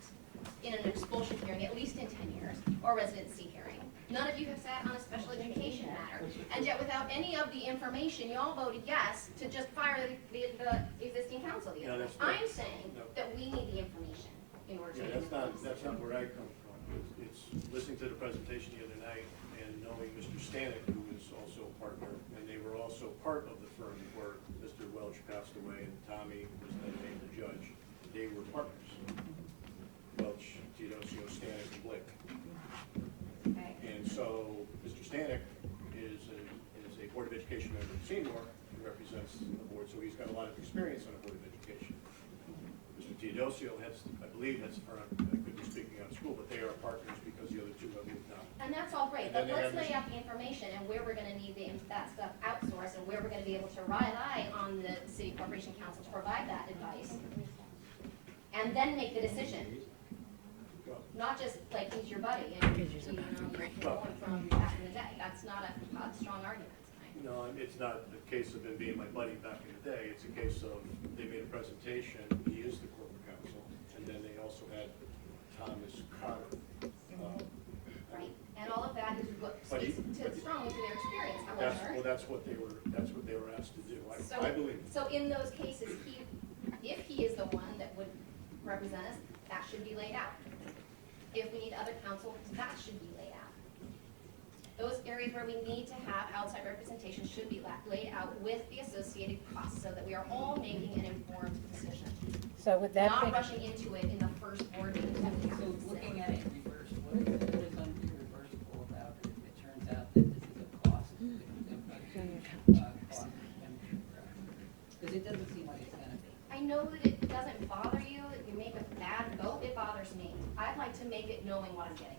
in an expulsion hearing, at least in 10 years, or residency hearing. None of you have sat on a special education matter. And yet, without any of the information, you all voted yes to just fire the existing counsel the No, other that's way. not- I'm saying no. that we need the information in order to Yeah, make that's not where I come from. It's listening to the presentation the other night and knowing Mr. Stanek, who is also a partner, and they were also part of the firm before Mr. Welch passed away and Tommy was then named the judge. They were partners. Welch, Teodosio, Stanek, and Blick. Okay. And so Mr. Stanek is a Board of Education member of Seymour, and represents the board, so he's got a lot of experience on the Board of Education. Mr. Teodosio has, I believe, has, or I could be speaking out of school, but they are partners because the other two have moved on. And that's all great, And but then they let's have lay out the information and where we're gonna need that stuff outsourced, and where we're gonna be able to rely on the city corporation council to provide that advice. And then make the decision, not just like, he's your buddy, and, you know, you're going from back in the day. That's not a strong argument tonight. No, it's not the case of him being my buddy back in the day. It's a case of, they made a presentation, he is the corporate counsel, and then they also had Thomas Carter. Right, and all of that is what But he- speaks to strongly to their experience, That's, however. well, that's what they were asked to do, So, I believe. so in those cases, if he is the one that would represent us, that should be laid out. If we need other counsel, that should be laid out. Those areas where we need to have outside representation should be laid out with the associated costs, so that we are all making an informed decision. So with that Not being, rushing into it in the first board meeting that we have So to sit. looking at it in reverse, what is irreversible about it if it turns out that this is a cost? Because it doesn't seem like it's gonna be. I know that it doesn't bother you, that you make a bad vote, it bothers me. I'd like to make it knowing what I'm getting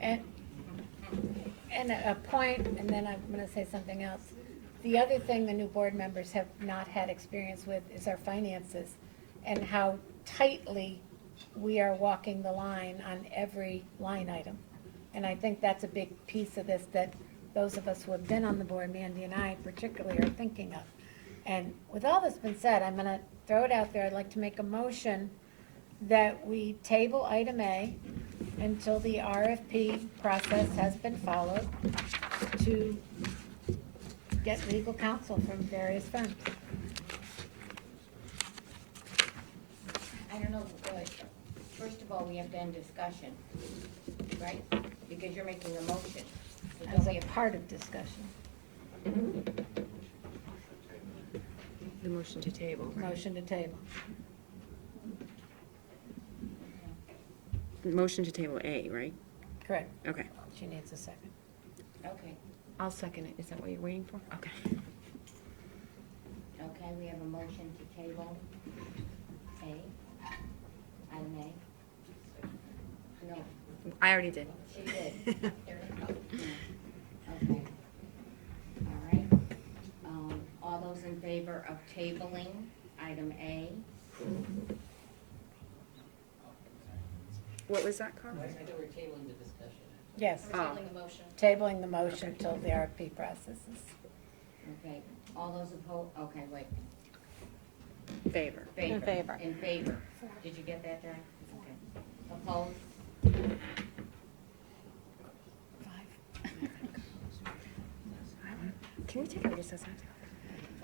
into. and a point, and then I'm gonna say something else. The other thing the new board members have not had experience with is our finances and how tightly we are walking the line on every line item. And I think that's a big piece of this that those of us who have been on the board, Mandy and I particularly, are thinking of. And with all this been said, I'm gonna throw it out there, I'd like to make a motion that we table item A until the RFP process has been followed to get legal counsel from various firms. I don't know, first of all, we have to end discussion, right? Because you're making a motion. So As don't we a have- part of discussion, The motion to table, right? motion to table. Motion to table A, right? Correct, Okay. she needs a second. Okay, I'll second it. Is that what you're waiting for? Okay. okay, we have a motion to table A, item A. No, I already did. she did. There you go. Okay. All right. All those in favor of tabling item A? What was that, Carl? I thought we were tabling the discussion. Yes, We're Oh. tabling the motion. tabling the motion till the RFP processes. Okay, all those opposed, okay, wait. Favor. Favor. In favor. In favor. Did you get that, Jack? Okay. Opposed? Can we take a recess?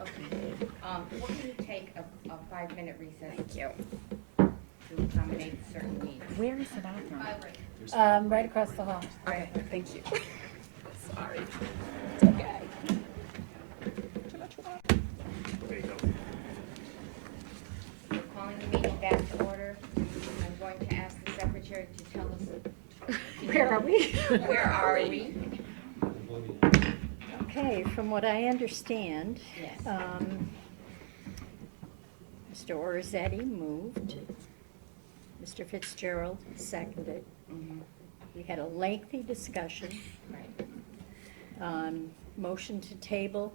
Okay. We're going to take a 5-minute recess Thank you. to accommodate certain needs. Where is the bathroom? Right. Right across the hall. Okay, thank you. Sorry. We're calling the meeting back to order. I'm going to ask the secretary to tell us. Where are we? Where are we? Okay, from what I understand, Yes. Mr. Orizzetti moved, Mr. Fitzgerald seconded. Mhm. We had a lengthy discussion, Right. motion to table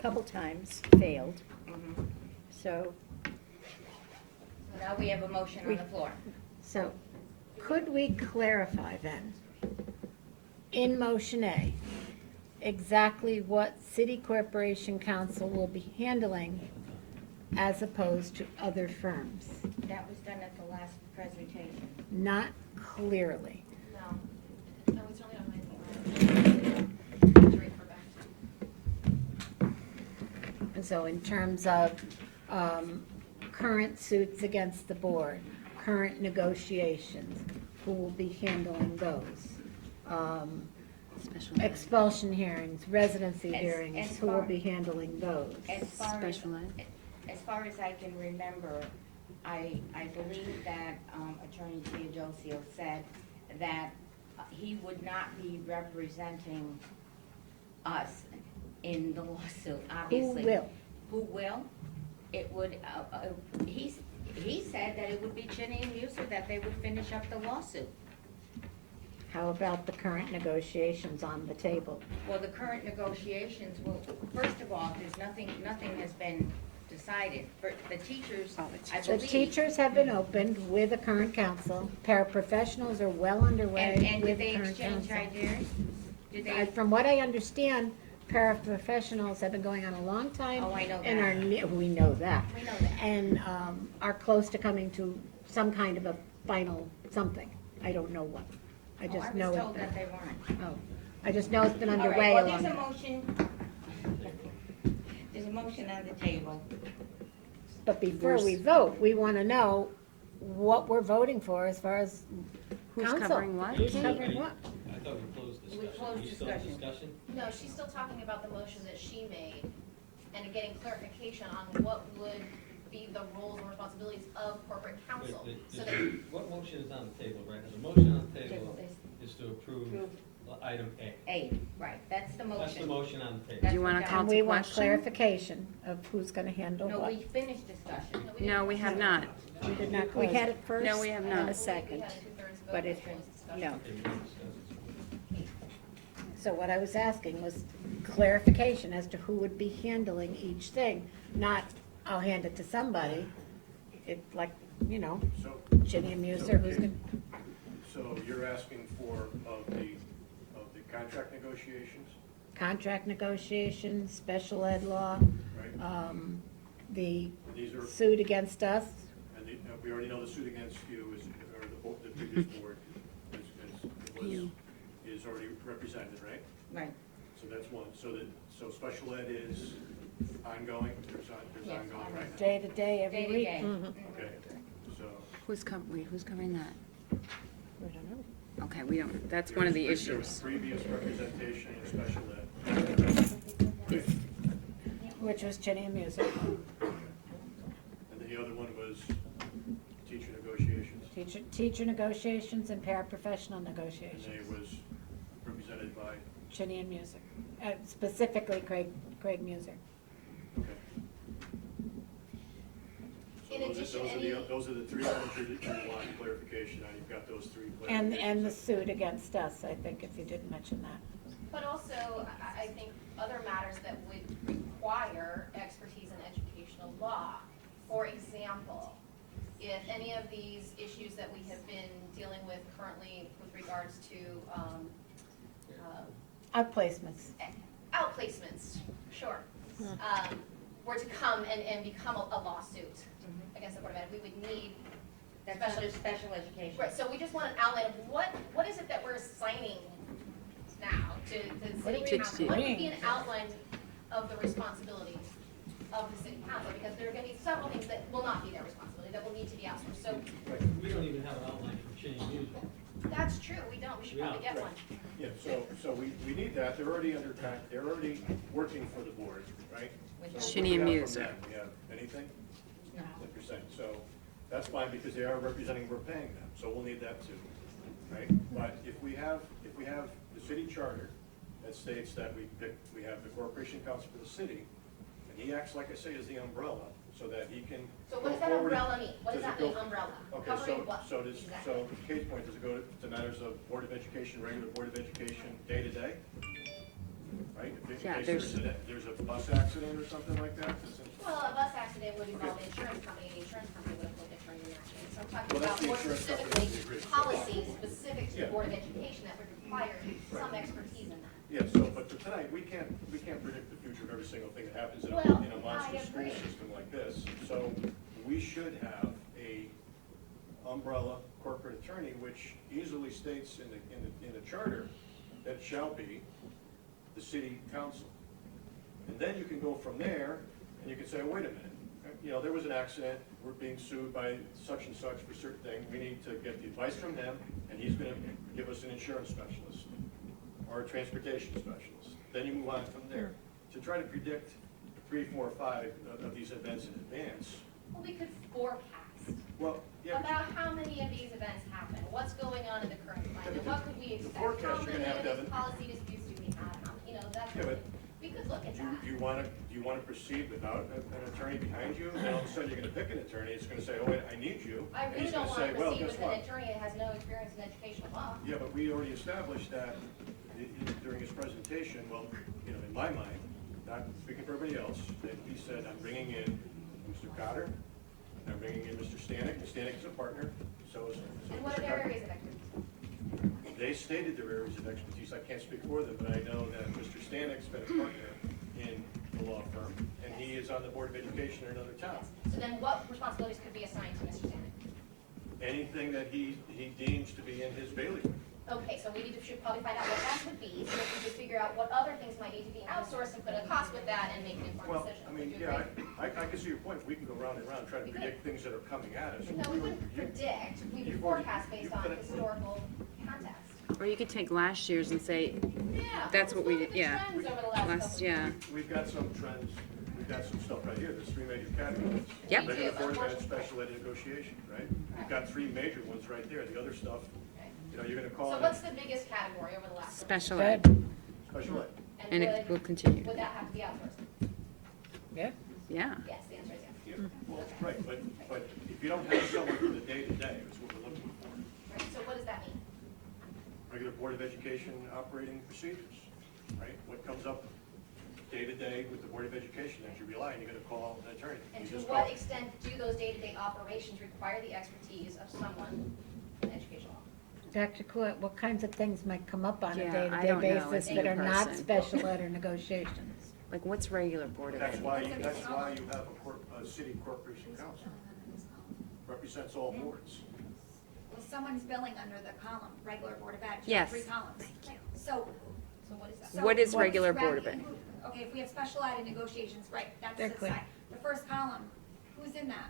couple times, failed. Mhm. So, So now we have a motion on the floor. So, could we clarify then, in motion A, exactly what city corporation counsel will be handling as opposed to other firms? That was done at the last presentation. Not clearly. No. No, we certainly don't mind to refer back to. And so in terms of current suits against the board, current negotiations, who will be handling those? Special ed. Expulsion hearings, residency As- hearings, as who will far- be handling those? As far as, Special ed. as far as I can remember, I believe that Attorney Teodosio said that he would not be representing us in the lawsuit, Who obviously. will? Who will? It would, he said that it would be Chinny and Muser, that they would finish up the lawsuit. How about the current negotiations on the table? Well, the current negotiations will, first of all, there's nothing has been decided. For the teachers, Oh, the I The believe. teachers have been opened with the current council, paraprofessionals are well underway And with did they current exchange council. ideas? Did they? From what I understand, paraprofessionals have been going on a long time. Oh, I know And that. we know that. We know that. And, are close to coming to some kind of a final something. I don't know what. I just know I was it. told that they weren't. Oh, I just know it's been All right, underway well, a there's long a time. motion. There's a motion on the table. But before we vote, we wanna know what we're voting for as far as Who's council. covering what? Who's covering what? I thought we closed We discussion. closed Are you still in discussion. discussion? No, she's still talking about the motion that she made and getting clarification on what would be the roles and responsibilities of corporate counsel. Wait, So that, what motion is on the table, right? The motion on the table Table is to approve Approve. item A. A, right, that's the motion. That's the motion on the Do table. you wanna That's call And to we want question? clarification of who's gonna handle No, what. we finished discussion. No, we have not. We did not We close had it. it first No, we have and not. a second, we had a 2/3 vote but to it, close discussion. no. Okay, we didn't discuss it. So what I was asking was clarification as to who would be handling each thing, not I'll hand it to somebody. It, like, you know, So, Ginny and Muser, who's gonna, so you're asking for, of the contract negotiations, contract negotiations, special ed law, right? the These are, suit against us. and we already know the suit against you is, or the previous board is already represented, right? Right. So that's one. So special ed is ongoing, there's Yes, ongoing right now? Day to day, every Day to week. day. Okay, so. Who's who's covering that? We don't know. Okay, we don't, that's one of the there was issues. previous representation in special ed. Which was Ginny and Muser, And then the other one was teacher negotiations, teacher negotiations and paraprofessional and negotiations, they was represented by, Ginny and Muser, specifically Craig Muser. okay. In addition, Those are the three things you want clarification on, you've got those three And clarifications. the suit against us, I think, if you didn't mention that. But also, I think other matters that would require expertise in educational law. For example, if any of these issues that we have been dealing with currently with regards to Outplacements. outplacements, sure, were to come and become a lawsuit against the Board of Ed, we would need, That's Special- under special education. right, so we just want an outline of what is it that we're assigning now to the city we council? doing? What would be an outline of the responsibilities of the city council? Because there are gonna be several things that will not be their responsibility, that will need to be outsourced. So We don't even have an outline for change music. that's true, we don't, we should probably get one. Yeah, so we need that, they're already under they're already working for the board, right? So Shinny and what do we have Muser. from them? We have anything? No. Like you're saying, so that's fine because they are representing, we're paying them, so we'll need that too, right? But if we have the city charter that states that we have the corporation counsel for the city, and he acts, like I say, as the umbrella, so that he can So go what does that forward. umbrella mean? What does Does that it mean, go- umbrella? Okay, Covering what? so exactly? Kate's point, does it go to matters of Board of Education, regular Board of Education, day to day? Right? If Yeah, in case there's a bus accident or something like that, Well, a bus accident would involve an insurance company, the insurance company would appoint an attorney in that case. So I'm talking Well, that's about the more insurance company, specifically, we agree. policies specific to the Yeah. Board of Education that would require some expertise in that. yeah, so, but for tonight, we can't predict the future of every single thing that happens in Well, a monster I school agree. system like this. So we should have a umbrella corporate attorney, which easily states in the charter that shall be the city council. And then you can go from there, and you can say, oh, wait a minute, you know, there was an accident, we're being sued by such and such for certain thing, we need to get the advice from him, and he's gonna give us an insurance specialist, or a transportation specialist. Then you move on from there. To try to predict 3, 4, 5 of these events in advance, Well, we could forecast well, yeah, about how many of these events happen, what's going on in the current climate, what could we expect? forecast, you're gonna have to have How many of these policy disputes do we have? You know, that's, Yeah, but we could look at that. do you wanna proceed without an attorney behind you? And all of a sudden, you're gonna pick an attorney, it's gonna say, oh, wait, I need you. I And really he's don't gonna want say, to well, proceed guess with what? an attorney that has no experience in educational law. Yeah, but we already established that during his presentation, well, you know, in my mind, not speaking for everybody else, that he said, I'm bringing in Mr. Cotter, and I'm bringing in Mr. Stanek. Stanek is a partner, so is And what are Mr. their Cotter. areas of expertise? they stated their areas of expertise. I can't speak for them, but I know that Mr. Stanik's been a partner in the law firm, and he is on the Board of Education in another town. So then what responsibilities could be assigned to Mr. Zanik? Anything that he deems to be in his bailiwick. Okay, so we should probably find out what that would be, so we can just figure out what other things might need to be outsourced and put a cost with that and make an informed Well, decision. I mean, Would you yeah, agree? I can see your point. We can go round and round trying to predict things that are coming at us. No, we wouldn't predict, we would you've already- forecast based you've on put it- historical context. Or you could take last year's and say, Yeah. That's what we let's did, look yeah. at the trends over the last last, couple of yeah. We've got some trends, we've got some stuff right here. There's three major categories. Yep. We Regular do, Board of Ed, unfortunately. special ed, and negotiation, right? We've got three major ones right there. The other stuff, Okay. you're gonna call So it what's the biggest category over the last? Special Good. ed, special ed. and it will continue. Would that have to be outsourced? Yeah. Yeah. Yes, the answer is yes. Yeah, well, right, but if you don't have someone for the day-to-day, that's what we're looking for. Right, so what does that mean? Regular Board of Education operating procedures, right? What comes up day-to-day with the Board of Education that you rely on, you're gonna call an attorney. And You to just what call- extent do those day-to-day operations require the expertise of someone in education law? Dr. Cluett, what kinds of things might come up on a Yeah, I day-to-day don't know, basis as a that new are not person. special ed or negotiations? Like, what's regular Board of That's Ed? why you have a city corporation council. Represents all boards. Well, someone's billing under the column, regular Board of Ed, you Yes. have 3 columns. So So, what is that? so What is what's regular Board of Ed? Okay, if we have special ed and negotiations, right, that's They're the clear. side. The first column, who's in that?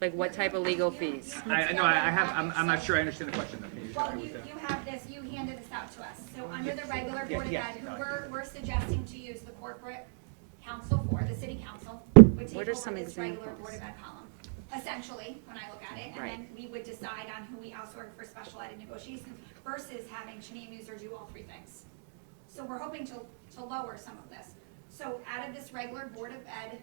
Like, what type of legal fees? I'm not sure I understand the question, though. Can you just Well, try you, with that? you have this, you handed this out to us. So under the regular Yeah, Board of yeah, Ed, who no, I we're suggesting to use the corporate council for, the city council, would take What are over some this regular examples? Board of Ed column. Essentially, when I look at it, and Right. then we would decide on who we outsource for special ed and negotiations versus having Shania Muser do all 3 things. So we're hoping to lower some of this. So out of this regular Board of Ed,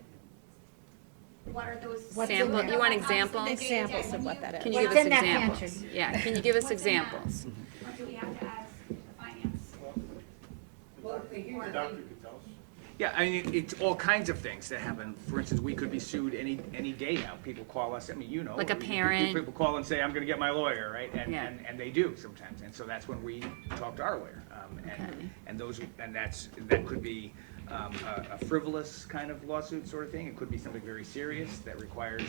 what are those? What's in Sample, there? you want Obviously, the examples? day-to-day, Examples of when what you- that is. Can you What's give us in that examples? pantry? Yeah, can you give us What's in that? examples? What do we have to ask the finance? The doctor could tell us. Yeah, I mean, it's all kinds of things that happen. For instance, we could be sued any day now. People call us, I mean, you know. Like a we- parent. People call and say, I'm gonna get my lawyer, right? Yeah. And they do sometimes. And so that's when we talk to our lawyer. Okay. That could be a frivolous kind of lawsuit sort of thing. It could be something very serious that requires,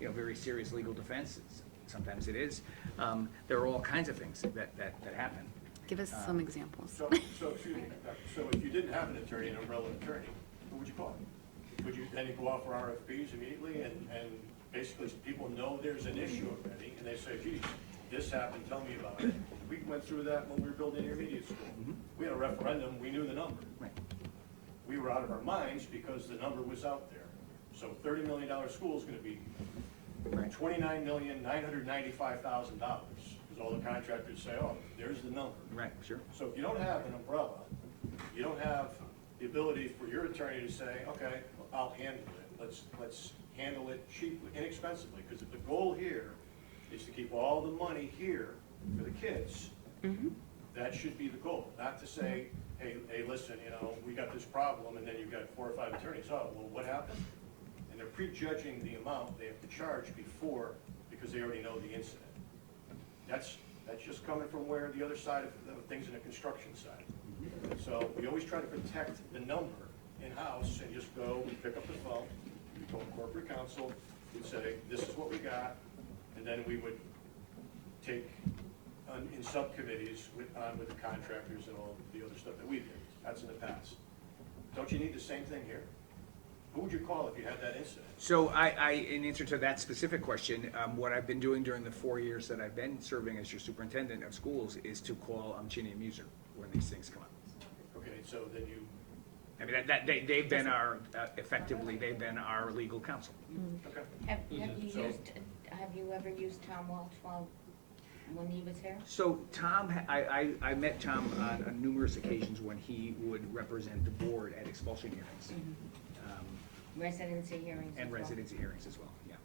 very serious legal defense. Sometimes it is. There are all kinds of things that happen. Give us some examples. So, excuse me, doctor, so if you didn't have an attorney, an umbrella attorney, who would you call? Would you then go out for RFPs immediately and basically people know there's an issue already and they say, geez, this happened, tell me about it. We went through that when we were building intermediate school. We had a referendum, we knew the number. Right. We were out of our minds because the number was out there. So $30 million school is gonna be Right. $29,995,000. Because all the contractors say, oh, there's the number. Right, sure. So if you don't have an umbrella, you don't have the ability for your attorney to say, okay, I'll handle it. Let's handle it cheaply, inexpensively, because if the goal here is to keep all the money here for the kids, that should be the goal, not to say, hey, listen, we got this problem, and then you've got 4 or 5 attorneys. Oh, well, what happened? And they're prejudging the amount they have to charge before, because they already know the incident. That's just coming from where the other side of things in the construction side. So we always try to protect the number in-house and just go, we pick up the phone, we call corporate counsel, we'd say, this is what we got, and then we would take in subcommittees with the contractors and all the other stuff that we did. That's in the past. Don't you need the same thing here? Who would you call if you had that incident? So in answer to that specific question, what I've been doing during the 4 years that I've been serving as your superintendent of schools is to call Chinny and Muser when these things come up. Okay, so then you, I mean, they've been effectively, they've been our legal counsel. okay. Have you ever used Tom Welch when he was here? So Tom, I met Tom on numerous occasions when he would represent the board at expulsion hearings. Residency hearings as And well? residency hearings as well, yeah.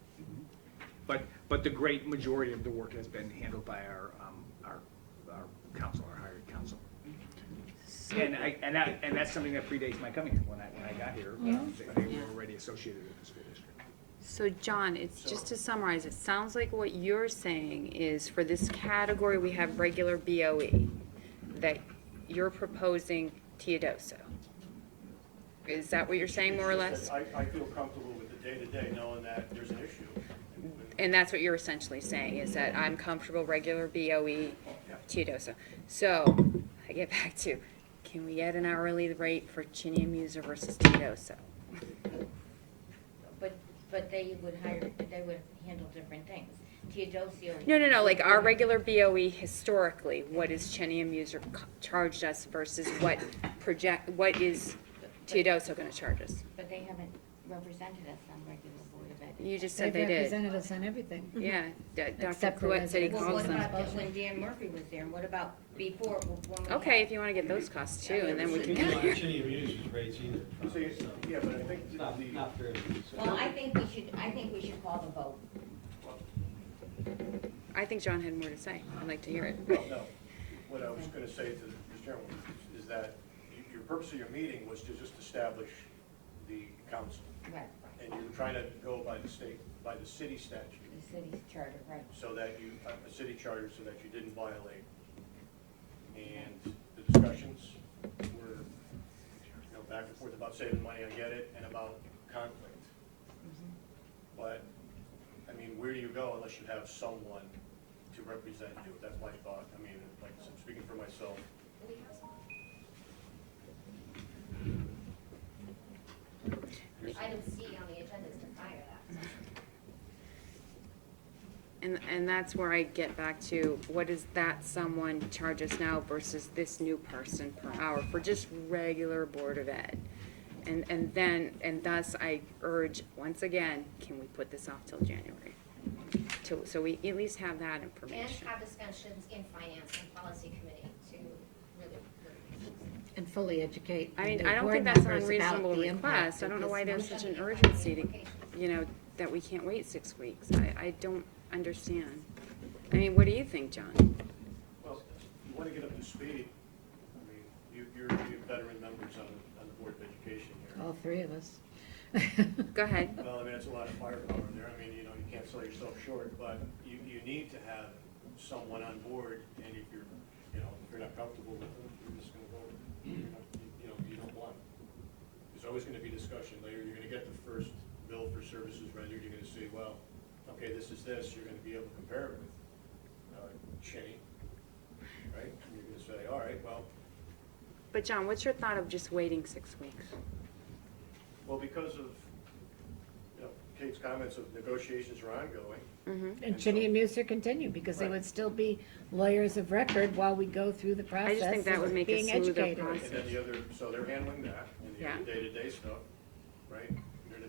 But the great majority of the work has been handled by our counsel, our hired counsel. And that's something that predates my coming here. When I got here, they were already associated with the school district. So John, it's just to summarize, it sounds like what you're saying is for this category, we have regular BOE, that you're proposing Teodoso. Is that what you're saying, more or less? I feel comfortable with the day-to-day knowing that there's an issue. And that's what you're essentially saying, is that I'm comfortable regular BOE Teodoso. So, I get back to, can we get an hourly rate for Chinny and Muser versus Teodoso? But they would handle different things. Teodosio. No, like our regular BOE historically, what is Chinny and Muser charged us versus what is Teodoso gonna charge us? But they haven't represented us on regular Board of Ed. You just said They've they did. represented us on everything. Yeah, Dr. Except for Cluett said he residents. Well, calls what them. about when Dan Murphy was there, and what about before, when we Okay, if you wanna get those costs too, and then we can Not get. Chinny and Muser's rates either. See, So, yeah, but I think it's not, the, not fair. Well, I think we should call the vote. I think John had more to say. I'd like to hear it. well, no, what I was gonna say to this gentleman is that your purpose of your meeting was to just establish the council. Right, And you were trying to go by the city statute, the city's charter, right. so that you, a city charter, so that you didn't violate. And the discussions were, back and forth about saving money, I get it, and about conflict. But, I mean, where do you go unless you have someone to represent you? That's my thought. I mean, like, I'm speaking for myself. Item C on the agenda is to fire that. And that's where I get back to, what does that someone charge us now versus this new person per hour for just regular Board of Ed? And thus I urge, once again, can we put this off till January? So we at least have that And information. have discussions in finance and policy committee to really. And fully educate. I mean, the I don't board think that's an members about unreasonable the impact request. I of don't know this why there's motion. such an urgency to, that we can't wait 6 weeks. I don't understand. I mean, what do you think, John? Well, you want to get up to speed. I mean, you're veteran members on the Board of Education here. All three of us. Go ahead. Well, I mean, it's a lot of firepower there. I mean, you can't sell yourself short, but you need to have someone on board, and if you're not comfortable with them, you're just gonna vote. You don't want. There's always gonna be discussion. Later, you're gonna get the first bill for services rendered, you're gonna say, well, okay, this is this, you're gonna be able to compare it with Chinny, right? And you're gonna say, all right, well, But John, what's your thought of just waiting 6 weeks? well, because of, Kate's comments of negotiations are ongoing. Mm-hmm. And Chinny and Muser continue, because they Right. would still be lawyers of record while we go through the process think that would of make a being smoother educated. process. And then the other, so they're handling that, and the Yeah. other day-to-day stuff, right?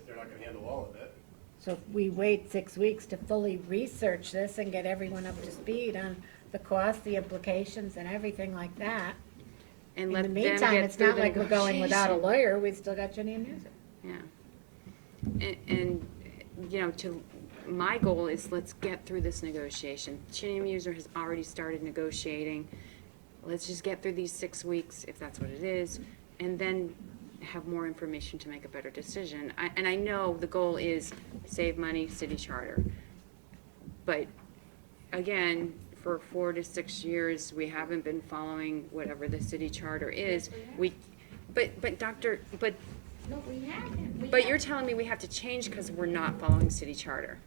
They're not gonna handle all of it. So if we wait 6 weeks to fully research this and get everyone up to speed on the cost, the implications, and everything like that. And In let the them meantime, get it's through not the like we're going without a negotiation. lawyer, we've still got Chinny and Muser. Yeah. My goal is let's get through this negotiation. Chinny and Muser has already started negotiating. Let's just get through these 6 weeks, if that's what it is, and then have more information to make a better decision. And I know the goal is save money, city charter. But again, for 4 to 6 years, we haven't been following whatever the city charter is. No, we haven't. But you're telling me we have to change because we're not following city charter.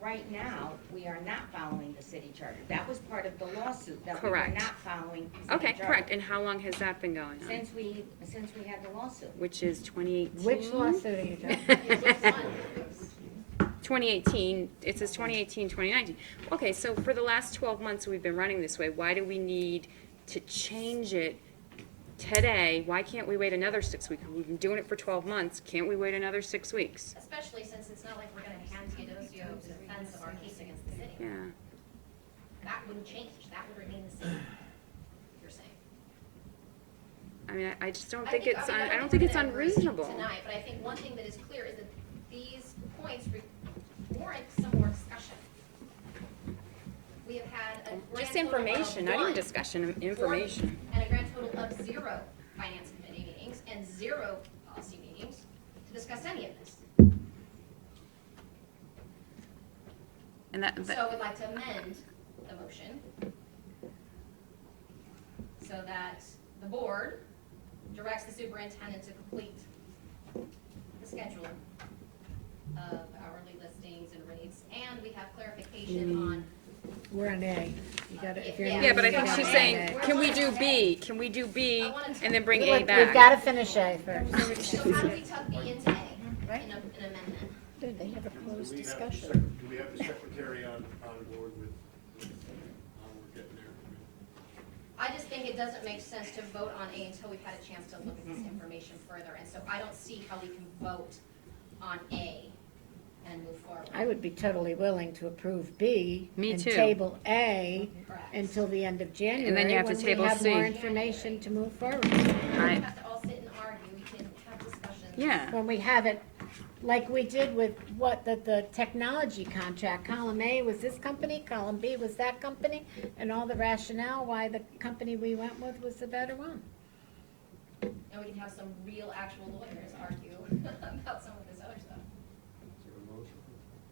Right now, we are not following the city charter. That was part of the lawsuit, that we were Correct. not following the city charter. Okay, correct. And how long has that been going on? Since we had the lawsuit. Which is 2018? Which lawsuit are you talking about? 2018, it says 2018, 2019. Okay, so for the last 12 months we've been running this way. Why do we need to change it today? Why can't we wait another 6 weeks? We've been doing it for 12 months. Can't we wait another 6 weeks? Especially since it's not like we're gonna hand Teodosio the defense of our case against the city. Yeah. That wouldn't change, that would remain the same, you're saying. I mean, I just don't I think it's, I don't we're think it's gonna agree unreasonable. Tonight, but I think one thing that is clear is that these points warrant some more discussion. We have had a grand Just total of information, not even one discussion, information. and a grand total of 0 finance committee meetings and 0 policy meetings to discuss any of this. And that, So we'd like to amend the motion so that the board directs the superintendent to complete the schedule of hourly listings and rates, and we have clarification on. We're on A. You gotta, if you're. Yeah, yeah, but I moving think it she's on saying, A. can we do B? Can we do B and then bring A We've back? gotta finish A first. So how do we tuck B into A in an amendment? Did they have a closed Do we have the discussion? do we have the secretary on board with, we're getting there? I just think it doesn't make sense to vote on A until we've had a chance to look at this information further, and so I don't see how we can vote on A and move forward. I would be totally willing to approve B. Me too. And table A Correct. until the end of January. And then you have to table When we C. have more information to move forward. We don't Right. have to all sit and argue, we can have discussions. Yeah, When we have it, like we did with the technology contract, column A was this company, column B was that company, and all the rationale why the company we went with was the better one. And we can have some real actual lawyers argue about some of this other stuff.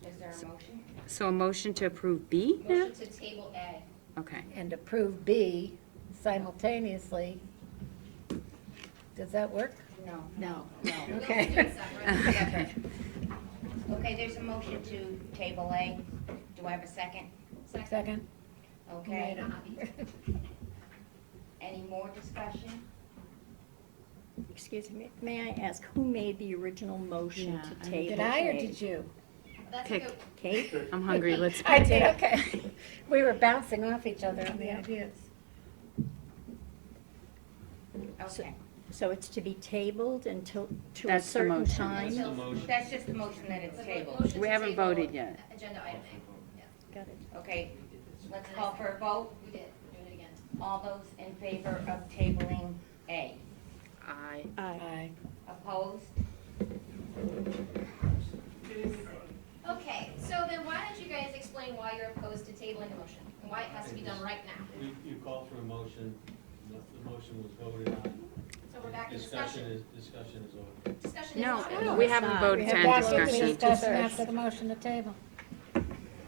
Is there a motion? so a motion to approve B now? Motion to table A. Okay. And approve B simultaneously. Does that work? No. No. No. Okay. We'll do it separate. Separate. Okay, there's a motion to table A. Do I have a second? Second? Okay. Made it. Any more discussion? Excuse me, may I ask, who made the original motion Yeah, to I- table Did I or A? did you? That's a Okay. good, Kate? I'm hungry, let's. I did, okay. We were bouncing off each other on the ideas. Okay. So it's to be tabled until, to a That's the certain motion. time? That's the motion. That's just the motion that it's it's a tabled. motion We to haven't table voted yet. Agenda item A. Got it. Okay, let's call for a vote. We did, doing it again. All those in favor of tabling A? Aye. Aye. Opposed? Okay, so then why don't you guys explain why you're opposed to tabling the motion, and why it has to be done right now? You called for a motion, the motion was voted on. So we're back to discussion. Discussion is over. Discussion is No, over. we haven't not. voted We to have end back into discussion. discussion after the motion to table.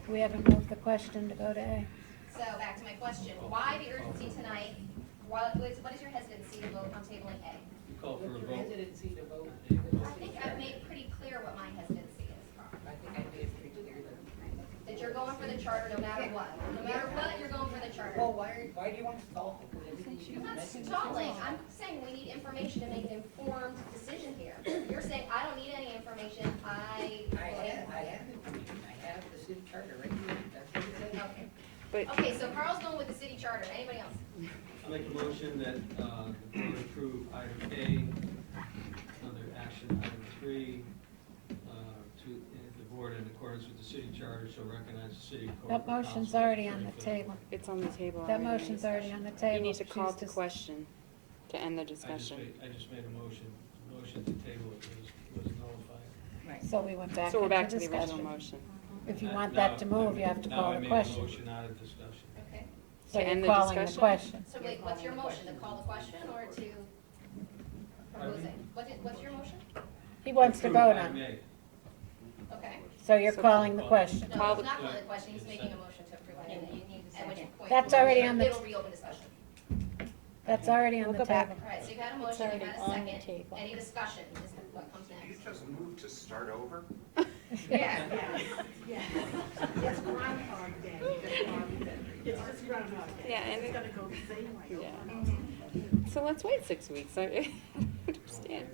We haven't moved the question to go to A. So back to my question, why the urgency tonight? What is your hesitancy to vote on tabling A? You called for a vote. I think I've made pretty clear what my hesitancy is, Carl. I think I made it pretty clear That you're going for the charter no matter what. No matter what, you're going for the charter. why do you want to stall with everything you I'm not stalling, I'm saying we need information to make an informed decision here. You're saying, I don't need any information, I have information, I have the city charter right here, that's what it says. Okay. But Okay, so Carl's going with the city charter, anybody else? I make a motion that, the board approve item A, under action item 3, the board in accordance with the city charter shall recognize the city That corporate motion's council already on the 35th. table. it's on the table. That already. motion's already on the table. You need to call She's to just- question to end the discussion. I just made a motion to table it was nullified. So we went back So we're back into to the original discussion. motion. If you Now- want that to now move, you have to call the Now I question. made a motion out of discussion. Okay. So To end you're the calling the discussion? question. So wait, what's your motion, to call the question or to propose it? What's your motion? He wants to Approve vote item on it. A. Okay. So you're So- calling the question. No, Call he's the- not calling the question, he's making a motion to approve it. At which point. That's already on the- It'll reopen discussion. That's already on We'll the go back. table. All right, so you've had a It's motion, you've already had a on the second. table. Any discussion is what comes You next. just moved to start over? Yeah. Yeah, and it's gonna go the same way. Yeah. So let's wait 6 weeks. I understand.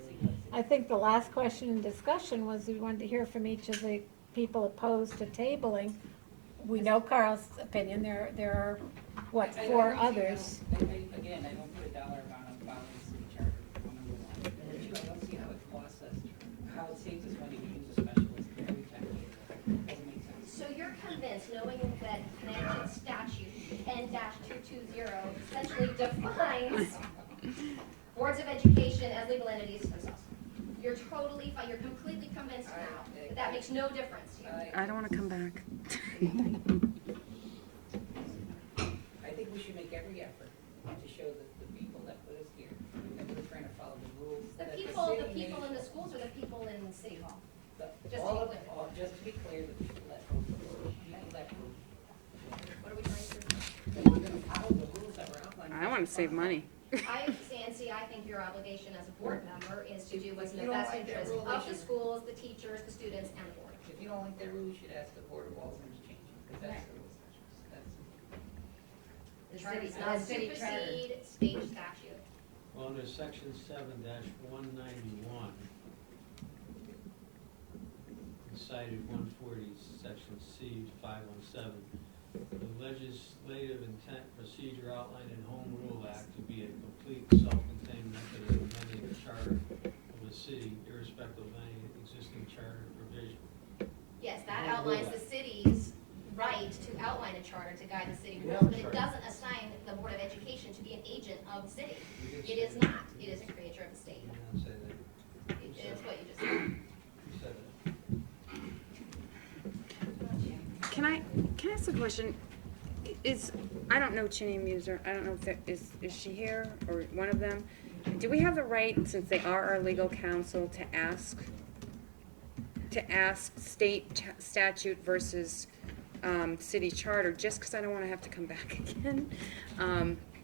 I think the last question in discussion was we wanted to hear from each of the people opposed to tabling. We know Carl's opinion. There are, what, I- I four don't see others? how- Again, I don't put a dollar amount on following the city charter, number one. Number two, I don't see how it costs us, how it saves us money to use a specialist every time we do it. Doesn't make sense. So you're convinced, knowing that Connecticut statute 10-220 essentially defines boards of education as legal entities themselves? You're totally fine, you're completely convinced now that that makes no difference to you? I don't wanna come back. I think we should make every effort to show that the people that put us here, that we're trying to follow the rules. The that people city made. in the schools or the people in City Hall? The- Just to all be of, clear. all, just to be clear, the people that, I wanna save money. I think your obligation as a board member is to do what's in If the you don't best like that interest rule, of they the should- schools, the teachers, the students, and the board. If you don't like that rule, you should ask the Board of Aldermen to change it, because that's the rules. That's, The Charter city, does not the city charter. supersede state statute. Well, under section 7-191, cited 140, section C 517, the legislative intent procedure outlined in Home Rule Act to be a complete self-contained method of amending the charter of a city irrespective of any existing charter provision. Yes, that Home outlines rule. the city's right to outline a charter to guide the city We rules, have a but it charter. doesn't assign the Board of Education to be an agent of the city. We did It say is that. not, it is a creature of the state. You didn't say that. It is what you just said. You said that. Can I ask a question? I don't know Chinny and Muser, I don't know if is she here, or one of them? Do we have the right, since they are our legal counsel, to ask state statute versus, city charter, just because I don't want to have to come back again?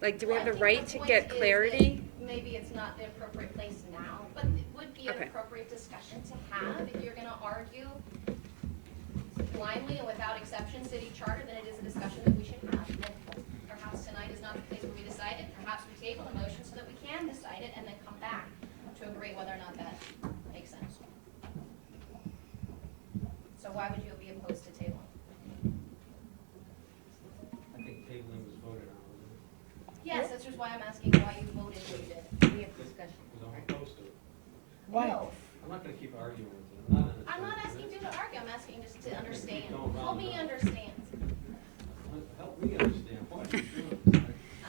Like, do we have the Well, I right think to the get point is clarity? that maybe it's not the appropriate place now, but it would be an Okay. appropriate discussion to have if you're gonna argue blindly and without exception city charter, then it is a discussion that we should have. And perhaps tonight is not the place where we decide it, perhaps we table the motion so that we can decide it and then come back to agree whether or not that makes sense. So why would you be opposed to tabling? I think tabling was voted on, wasn't it? Yes, that's just why I'm asking why you voted what you did. We have discussion. Because I'm opposed to it. No, I'm not gonna keep arguing with you. I'm not asking you to argue, I'm asking just to understand. Don't round Help me it up. understand. Help me understand what you're doing.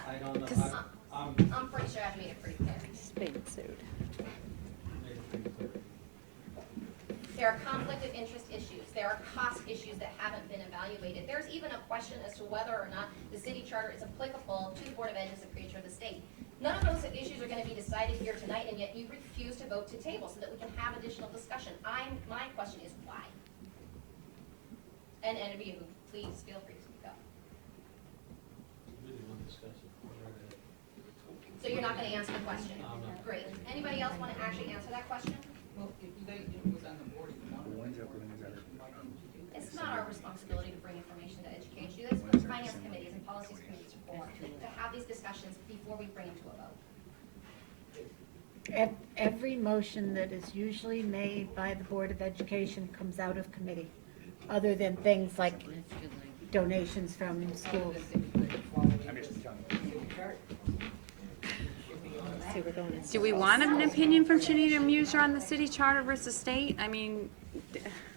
I don't know. I'm I'm pretty sure I've made it pretty clear. Being sued. made it pretty clear. There are conflict of interest issues, there are cost issues that haven't been evaluated. There's even a question as to whether or not the city charter is applicable to the Board of Ed as a creature of the state. None of those issues are gonna be decided here tonight, and yet you refuse to vote to table so that we can have additional discussion. My question is why? And if you, please feel free to speak up. Really want to discuss it. Go right ahead. So you're not gonna answer the question? No, I'm not. Great. Anybody else wanna actually answer that question? well, if you guys, it was on the board, if you wanted to When's bring up, more when's up? information, why didn't you do that? It's not our responsibility to bring information to educate you. That's what the finance committees and policies committees are for, to have these discussions before we bring them to a vote. Every motion that is usually made by the Board of Education comes out of committee, other than things like donations from schools. I'm just telling you. See, we're going in. Do we want an opinion from Chinny and Muser on the city charter versus state? I mean,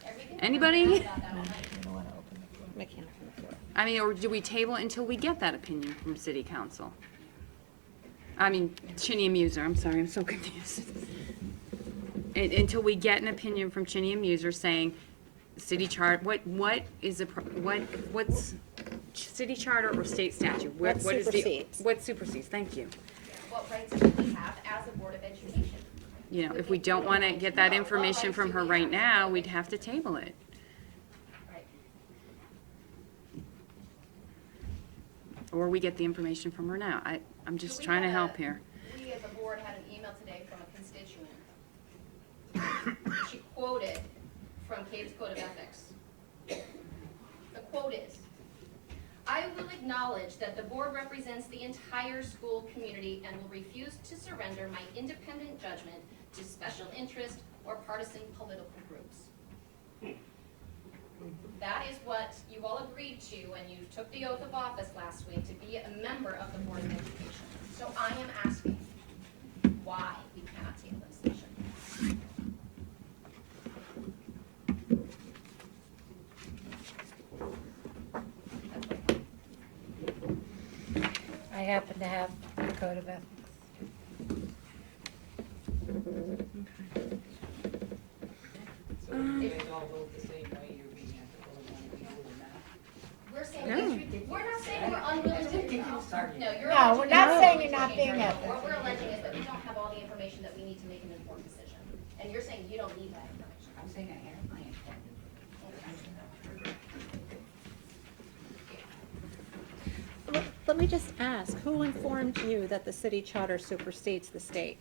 Everything- anybody? About that all night. I can't open the floor. I mean, or do we table it until we get that opinion from city council? I mean, Chinny and Muser, I'm sorry, I'm so confused. Until we get an opinion from Chinny and Muser saying, city chart, what is the, what's city charter or state statute? What What is the- supersedes? What supersedes, thank you. What rights do we have as a Board of Education? You know, if we don't want to get that information from her right now, we'd have to table it. Right. Or we get the information from her now. I'm just So we trying to had help here. We as a board had an email today from a constituent. She quoted from Cape's Code of Ethics. The quote is, "I will acknowledge that the board represents the entire school community and will refuse to surrender my independent judgment to special interest or partisan political groups." That is what you all agreed to when you took the oath of office last week to be a member of the Board of Education. So I am asking why we cannot table this issue. I happen to have the Code of Ethics. So if you guys all vote the same way, you're being ethical and want to be doing that. We're saying, No. we're not saying we're unwilling to. No, you're. No, we're alleging not that saying we're you're not willing to being change our ethical. vote. What we're alleging is that we don't have all the information that we need to make an informed decision. And you're saying you don't need that information. I'm saying I have my informed information. let me just ask, who informed you that the city charter supersedes the state?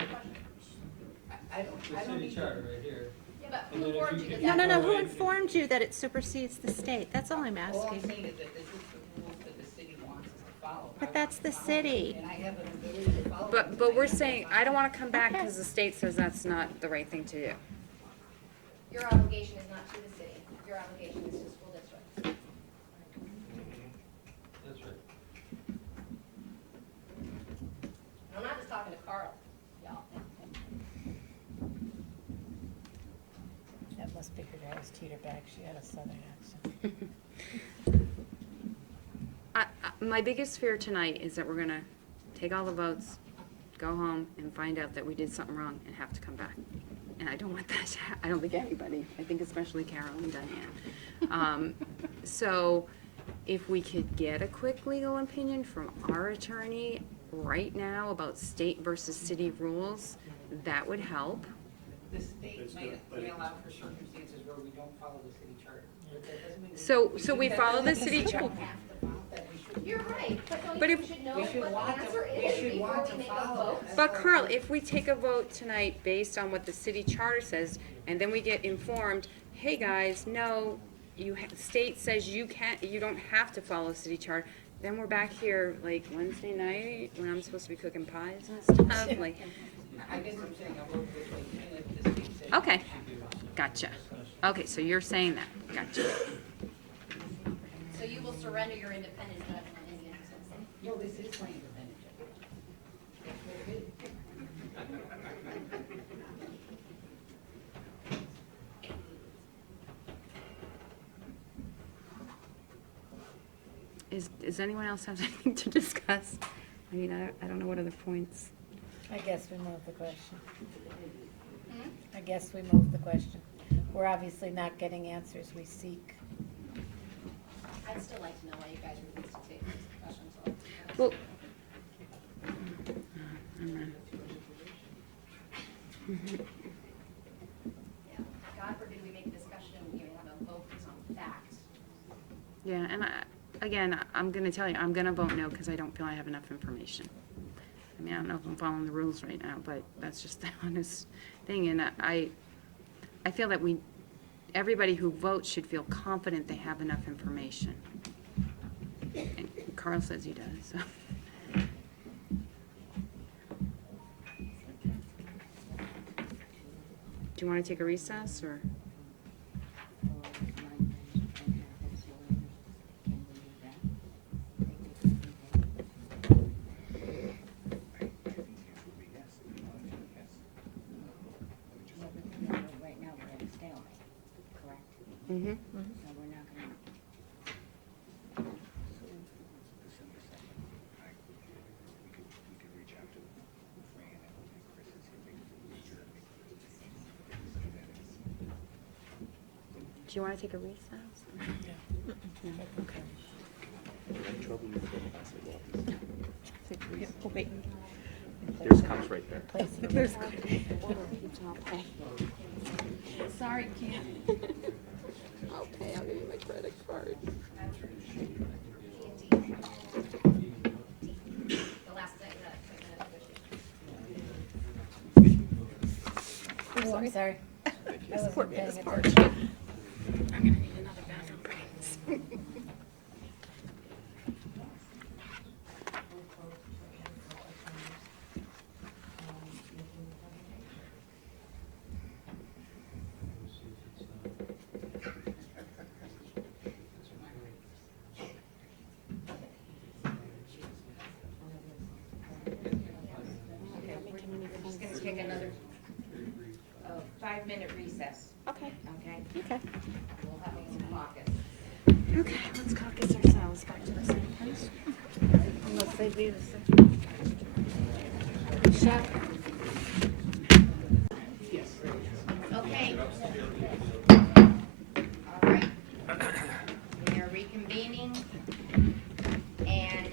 I don't city need charter right here. Yeah, but And who then if informed you you can- that? No, that- who informed you that it supersedes the state? That's all I'm All I'm asking. saying is that this is the rules that the city wants us to follow. I But want that's to the follow them, city. And I have an ability to follow them. But and we're have to saying, follow I don't wanna come back Okay. because the state says that's not the right thing to do. Your obligation is not to the city, your obligation is to the school district. That's right. And I'm not just talking to Carl, y'all. That must be her dad's teeter back, she had a southern accent. My biggest fear tonight is that we're gonna take all the votes, go home, and find out that we did something wrong and have to come back. And I don't want that to I don't think anybody, I think especially Carol and Diane. So, if we could get a quick legal opinion from our attorney right now about state versus city rules, that would help. The state It's may, good, but may it- allow for circumstances where we don't follow the city charter. But that doesn't mean So we follow the city charter. don't have to follow that, we should. You're right, but don't But you if- should know We what should the want to, answer we is should before want we to make a follow vote? it. That's But all. Carl, if we take a vote tonight based on what the city charter says, and then we get informed, hey guys, no, state says you don't have to follow city charter, then we're back here like Wednesday night when I'm supposed to be cooking pies and stuff, like, I guess I'm saying I vote this way, even if the state says. okay, gotcha. Okay, so you're saying that, gotcha. So you will surrender your independent judgment in the instance. No, this is my independent judgment. That's what it is. Does anyone else have anything to discuss? I mean, I don't know what other points. I guess we move the question. Hmm? I guess we move the question. We're obviously not getting answers we seek. I'd still like to know why you guys refuse to take this discussion, so. Well, Yeah, God forbid we make a discussion and we have a vote based on facts. yeah, and again, I'm gonna tell you, I'm gonna vote no because I don't feel I have enough information. I mean, I don't know if I'm following the rules right now, but that's just the honest thing, and I feel that everybody who votes should feel confident they have enough information. And Carl says he does, so. Do you wanna take a recess, or? Right now, we're at a stalemate, correct? Mm-hmm. So we're not gonna. Do you wanna take a recess? No, okay. Oh, wait. There's cups right there. There's- Okay. Sorry, can't. I'll pay, I'll give you my credit card. The last thing that, Oh, I'm sorry. I wasn't paying This attention. part. I'm gonna need another bathroom break. We're just gonna take another 5-minute recess, Okay. okay? Okay. We'll have some caucus. Okay, let's caucus ourselves back to the same place. Unless they do the same. Shut. Okay. All right. We are reconvening, and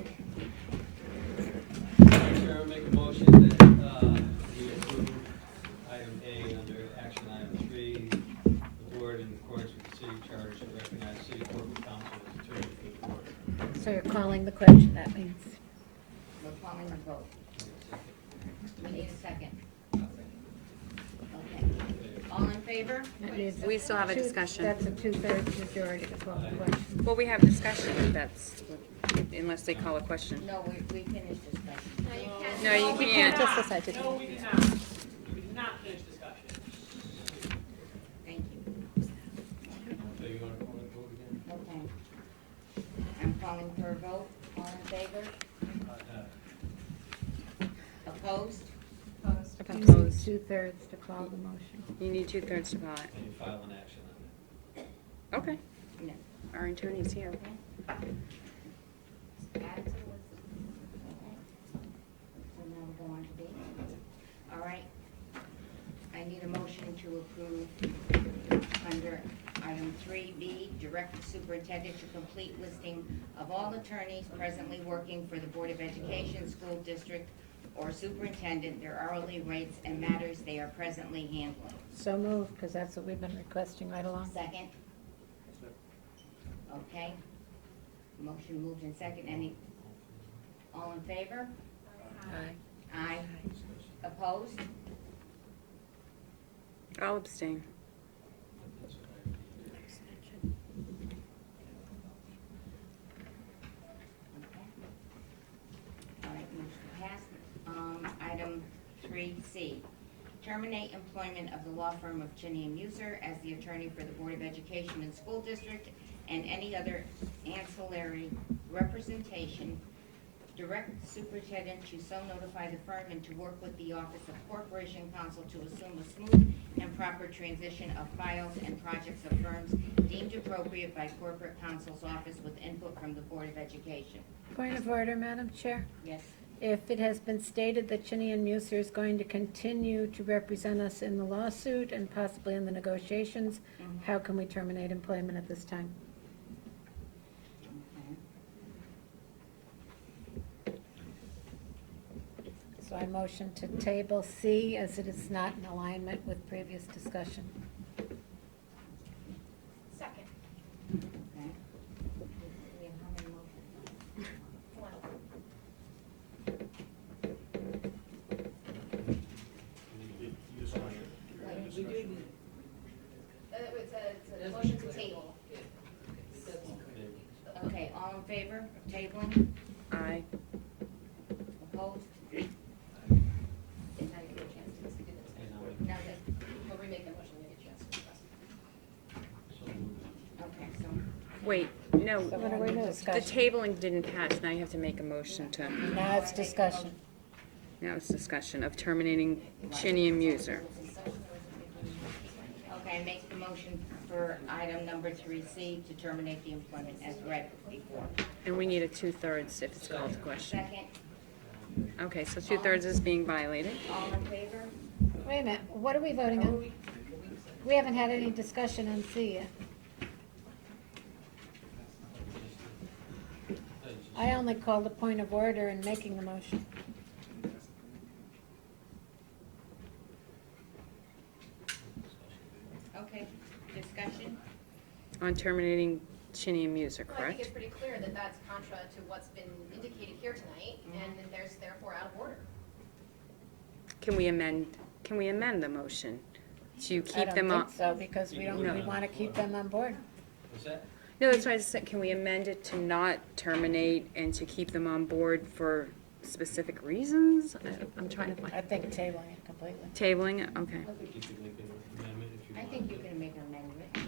Chair, I make a motion that, we approve item A under action item 3. The board, in accordance with the city charter, should recognize city corporate counsel as attorney for the board. So you're calling the question that calling the vote. We need a second. Okay. All in favor? That needs We still have a two- discussion. That's a two-thirds majority to call the question. Well, we have discussion, that's, unless they call a question. No, we finished discussion. No, you can't. No, you can't. Just decide to do No, it. we did not. We did not finish discussion. Thank you. So you wanna call it vote again? Okay. I'm calling for a vote. All in favor? Opposed? You need Opposed. two-thirds to call the motion. You need 2/3 to call it. And you file an action on it. Okay, No. our attorney's here. Add to the list. Okay. So now we'll go on to B. All right. I need a motion to approve under item 3B, direct the superintendent to complete listing of all attorneys presently working for the Board of Education, school district, or superintendent, their hourly rates and matters they are presently handling. So moved, because that's what we've been requesting right along. Second? Okay. Motion moved in second. Any, all in favor? Aye. Opposed? I'll abstain. Okay. All right, motion passed. Item 3C, terminate employment of the law firm of Chinny and Muser as the attorney for the Board of Education and School District and any other ancillary representation. Direct the superintendent to so notify the firm and to work with the Office of Corporation Counsel to assume a smooth and proper transition of files and projects of firms deemed appropriate by corporate counsel's office with input from the Board of Education. Point of order, Madam Chair. Yes? If it has been stated that Chinny and Muser is going to continue to represent us in the lawsuit and possibly in the negotiations, how can we terminate employment at this time? So I motion to table C as it is not in alignment with previous discussion. Second. Okay. We have how many motions? One. You just want your discussion. It's a motion to table. Okay, all in favor of tabling? Aye. Opposed? And now you get a chance to do this. And No, that, We'll remake the motion, and get a chance to discuss. so moved. okay, so, Wait, no, So what are we doing? the Discussion. tabling didn't pass, now you have to make a motion to, Now it's discussion. now it's discussion of terminating Chinny and Muser. okay, make the motion for item number 3C to terminate the employment as read before. And we need a 2/3 if it's called to question. Second, Okay, so 2/3 is being violated. all in favor? Wait a minute, what are we voting on? We haven't had any discussion on C yet. I only called a point of order in making the motion. Okay, discussion? On terminating Chinny and Muser, Well, I think it's correct? pretty clear that that's contra to what's been indicated here tonight, and that there's therefore out of order. Can we amend the motion to I keep don't them think on? so, because we don't, No. we want to keep them on board. What's that? No, that's why I said, can we amend it to not terminate and to keep them on board for specific reasons? I'm trying to I find, think tabling it completely. tabling it, okay. I think you could make an amendment if you I want. think you can make an amendment, yeah.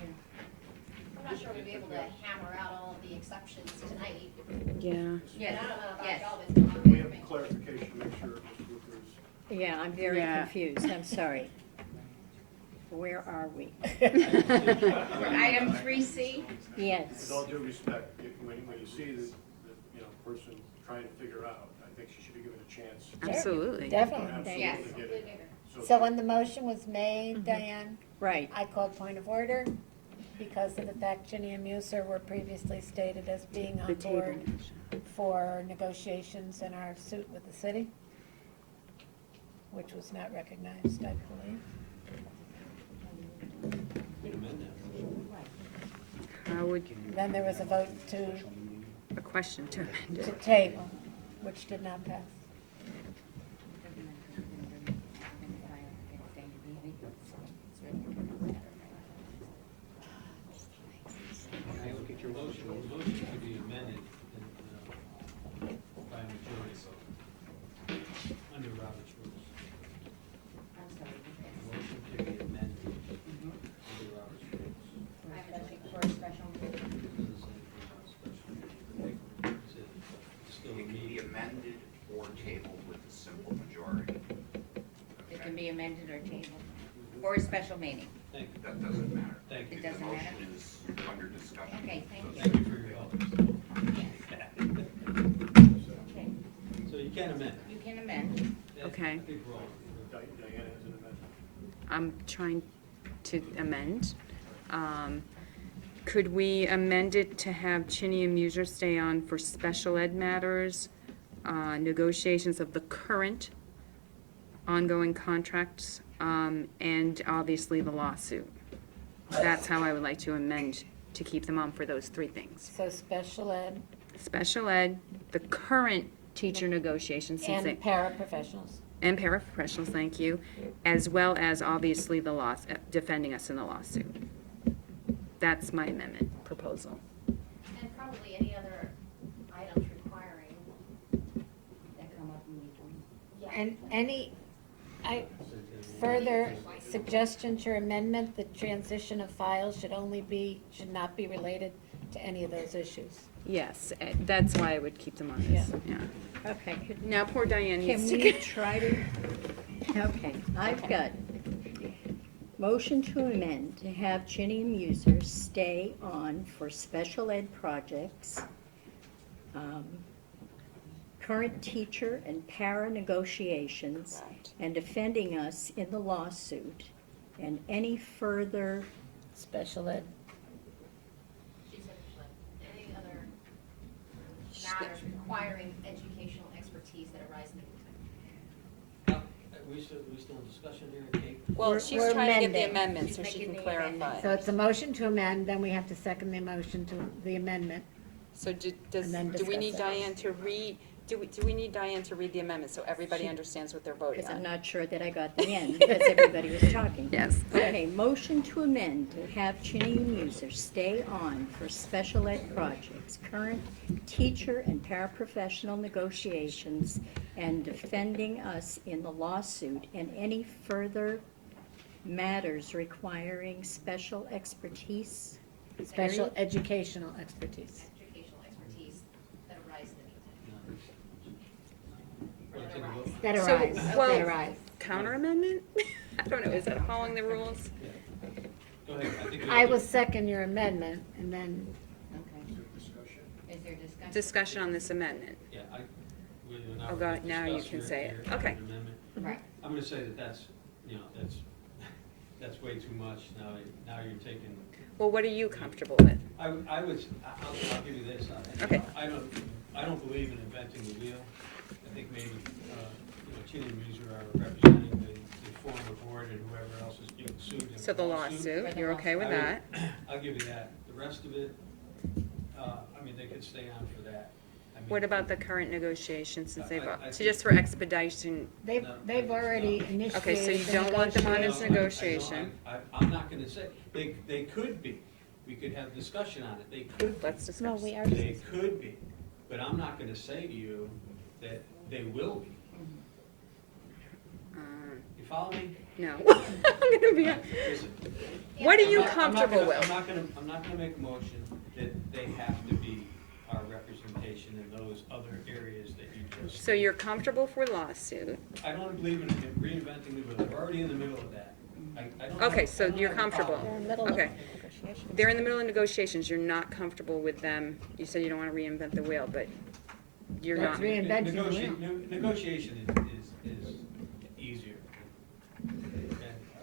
I'm not sure we'd be able to hammer out all of the exceptions tonight. Yeah. Yes, And I don't know about yes. y'all, but it's not We good have for me. clarification, make sure Mr. Booker's. Yeah, I'm very Yeah. confused, I'm sorry. Where are we? For item 3C, Yes. With all due respect, when you see the, person trying to figure out, I think she should be given a chance. Absolutely. Definitely. Absolutely Yes. get it. So when the motion was made, Diane, Right, I called point of order because of the fact Chinny and Muser were previously stated as being The on board tabling. for negotiations in our suit with the city, which was not recognized, I believe. You can amend that. How would, Then there was a vote to a question to amend it? table, which did not pass. amended or tabled, or a special meeting. Thank you. That doesn't matter. Thank you. It doesn't matter? The motion is under discussion. Okay, thank you. Thank you for your help. Okay, So you can amend. you can amend. Okay. I think we're all. Diana has an amendment. I'm trying to amend. Could we amend it to have Chinny and Muser stay on for special ed matters, negotiations of the current ongoing contracts, and obviously the lawsuit? That's how I would like to amend, to keep them on for those three things. So special ed Special ed, the current teacher negotiations, since and they, paraprofessionals. and paraprofessionals, thank you, as well as obviously the law, defending us in the lawsuit. That's my amendment proposal. And probably any other items requiring, That come up in between. yeah. And any, further suggestions or amendment, the transition of files should not be related to any of those issues. Yes, that's why I would keep them on this, yeah. Okay, Now poor Diane can needs to we get. try to, okay, I've got motion to amend to have Chinny and Muser stay on for special ed projects, current teacher and para negotiations, and defending us in the lawsuit, and any further, Special ed. She said any other matters requiring educational expertise that arise in the meantime. We still in discussion here, Kate? Well, We're- she's we're trying to get the amending. amendment She's so she making can the clarify. amendment. So it's a motion to amend, then we have to second the motion to the amendment. So do And then we need discuss it. Diane to read, do we need Diane to read the amendment so everybody understands what they're voting because I'm on? not sure that I got the end, because everybody was talking. Yes. Okay, motion to amend to have Chinny and Muser stay on for special ed projects, current teacher and paraprofessional negotiations, and defending us in the lawsuit, and any further matters requiring special expertise. Special Period. educational expertise. Educational expertise that arise in the meantime. Wanna take a vote? That So, arise, well- that arise. Counter amendment? I don't know, is that following the rules? Go ahead, I think. I will second your amendment, and then, Okay, Discussion. is there discussion? Discussion on this amendment. Yeah, we're Oh, gonna God, now you discuss can your- say it. your Okay. amendment. Right. I'm gonna say that that's way too much, now you're taking, Well, what are you comfortable with? I'll give you this. Okay. I don't believe in inventing the wheel. I think maybe, Chinny and Muser are representing the former board and whoever else is being sued in So the lawsuit, For the you're okay with I would- that? I'll give you that. The rest of it, they could stay on for that. What about the current negotiations since they've, I so just for expedition, they've already initiated. okay, so you the don't want them on as negotiation. negotiation? I'm not gonna say, they could be. We could have discussion on it. They could be. Let's No, discuss. we are. They could be, but I'm not gonna say to you that they will be. You follow me? No. I'm gonna be, Listen, what are you I'm not comfortable gonna- with? I'm not gonna make a motion that they have to be our representation in those other areas that you just. So you're comfortable for lawsuit? I don't believe in reinventing the wheel. We're already in the middle of that. I don't Okay, have- so I don't you're have a comfortable. problem. They're in the middle of Okay. negotiations. They're in the middle of negotiations, you're not comfortable with them, you said you don't wanna reinvent the wheel, but you're That's not. reinventing the wheel. Negotiation is easier.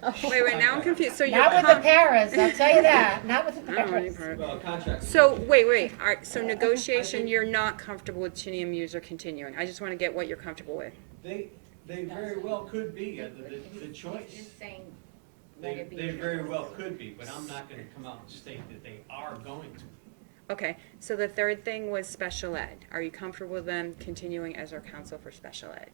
Okay? Wait, now I'm confused, so you're. Not with the paras, I'll tell you that, not with the I don't want any paras. part. Well, contract. So, wait, alright, so negotiation, you're not comfortable with Chinny and Muser continuing, I just wanna get what you're comfortable with. They very well could be, the choice. Just saying, let They it be. very well could be, but I'm not gonna come out and state that they are going to. Okay, so the third thing was special ed, are you comfortable with them continuing as our counsel for special ed?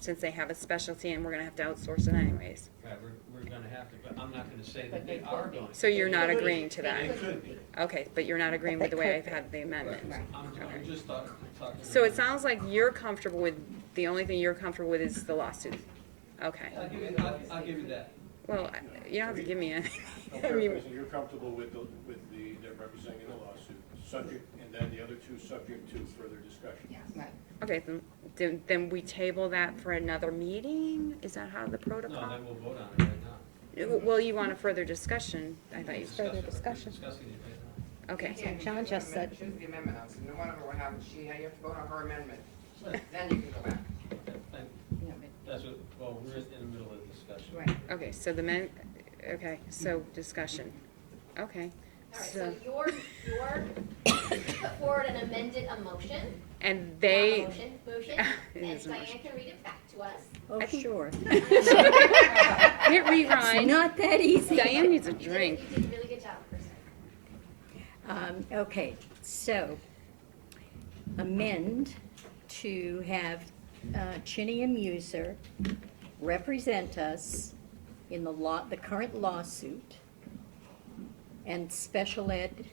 Since they have a specialty and we're gonna have to outsource it anyways, Right, we're gonna have to, but I'm not gonna say that they are going to. so you're not They could. agreeing to that? They could be. Okay, but you're not agreeing with the way I've had the amendment? I'm just talking. So it sounds like you're comfortable with, the only thing you're comfortable with is the lawsuit. Okay. I'll give you that. Well, you don't have to give me anything. No, I mean, paraphrasing, you're comfortable with they're representing the lawsuit, subject, and then the other two subject to further discussion. Yes. Right. Okay, then we table that for another meeting? Is that how the No, protocol? then we'll vote on it right now. Well, you want a further discussion, I thought you said. Further discussion. We're discussing it right now. Okay, Yeah, John just said. Choose the amendment on, so no matter what happens, you have to vote on her amendment, then you can go back. Okay, thank you. That's what, well, we're in the middle of the discussion. Right. okay, okay, so discussion, okay. All right, so you put forward an amended motion. And Not a they, motion, It and is a Diane motion. can read it back to us. Oh, sure. hit rewrite. Not that easy. Diane needs a drink. You did a really good job, Kristen. Okay, so amend to have Chinny and Muser represent us in the current lawsuit and special ed,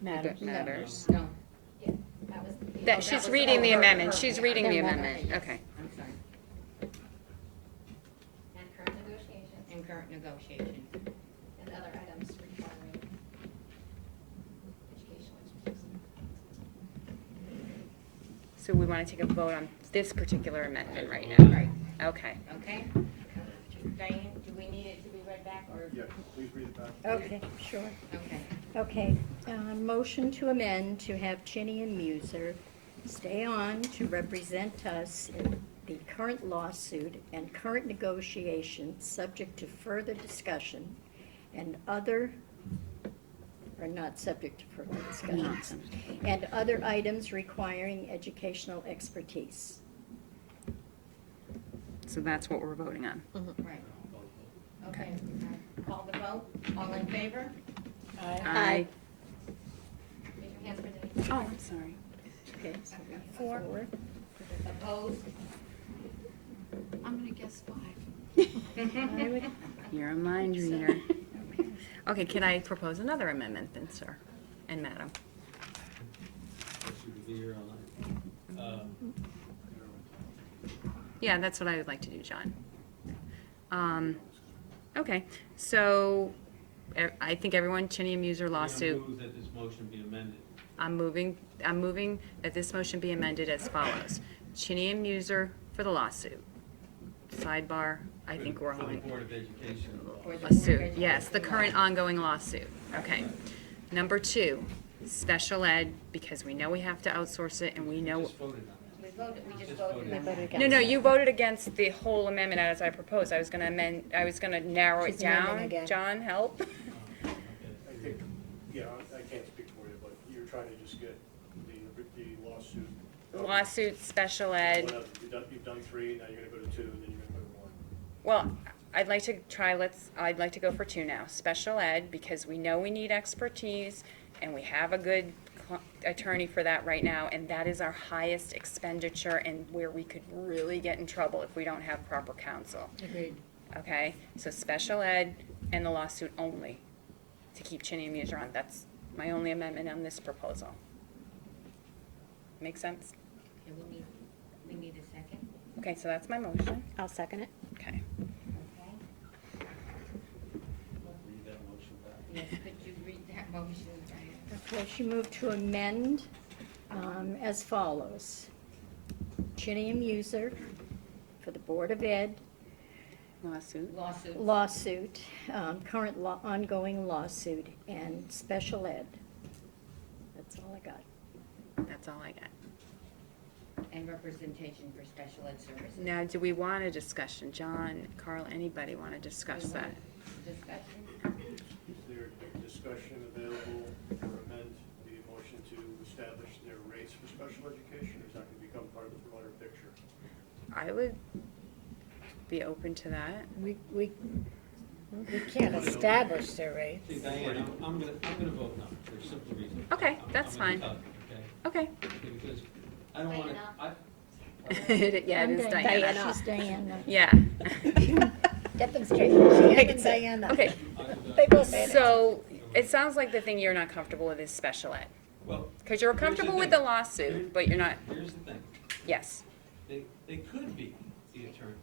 Matters. Matters. No, That was. That, she's reading the amendment, she's reading the Amendment. amendment, okay. I'm sorry, And current negotiations in current negotiations. and other items requiring educational expertise. So we wanna take a vote on this particular amendment right now? Right, Okay. okay? Diane, do we need it to be read back, or? Yeah, please read it back. okay, sure. Okay. Okay, motion to amend to have Chinny and Muser stay on to represent us in the current lawsuit and current negotiations, subject to further discussion and other, or not subject to further discussions, and other items requiring educational expertise. So that's what we're voting on. Right. Okay, call the vote, all in favor? Aye. Raise your hands for Denise. Oh, I'm sorry. Okay, so four. Opposed? I'm gonna guess 5. You're a mind reader. Okay, can I propose another amendment then, sir and madam? She could be here all night. Yeah, that's what I would like to do, John. Okay, so I think everyone, Chinny and Muser lawsuit, Move that this motion be amended. I'm moving that this motion be amended as follows. Chinny and Muser for the lawsuit. Sidebar, I think we're all For in. the Board of Education. For the Board of Lawsuit, Education. yes, the current ongoing lawsuit, okay. Number 2, special ed, because we know we have to outsource it and we know. Just voted on We just voted on that. No, you voted against the whole amendment as I proposed. I was gonna narrow it She's amending down. again. John, help? I think, yeah, I can't speak for you, but you're trying to just get the lawsuit. Lawsuit, special ed. Whatever. You've done 3, now you're gonna go to 2, then you're gonna go to 1. Well, I'd like to go for 2 now. Special ed, because we know we need expertise and we have a good attorney for that right now, and that is our highest expenditure and where we could really get in trouble if we don't have proper counsel. Agreed. Okay, so special ed and the lawsuit only, to keep Chinny and Muser on. That's my only amendment on this proposal. Make sense? Okay, we need a second, Okay, so that's my motion. I'll second it. Okay. okay? Read that motion back. Yes, could you read that motion, Diane? Okay, she moved to amend as follows. Chinny and Muser for the Board of Ed Lawsuit. Lawsuit. current ongoing lawsuit, and special ed. That's all I got. That's all I got. And representation for special ed services. Now, do we want a discussion? John, Carl, anybody want to discuss that? Discussion? Is there a discussion available or amend the motion to establish their rates for special education, or is that going to become part of the broader picture? I would be open to that. We can't establish their rates. See, Diane, I'm gonna vote no, for a simple reason. Okay, I'm that's gonna be fine. tough, Okay. Because I don't wanna, Yeah, it is Diana. She's Diana. Yeah. Get them straight. She and Diana. Okay, They both made it. so it sounds like the thing you're not comfortable with is special ed. well, Because you're Here's the comfortable with thing. the lawsuit, but you're not, here's the thing, yes. they could be the attorney.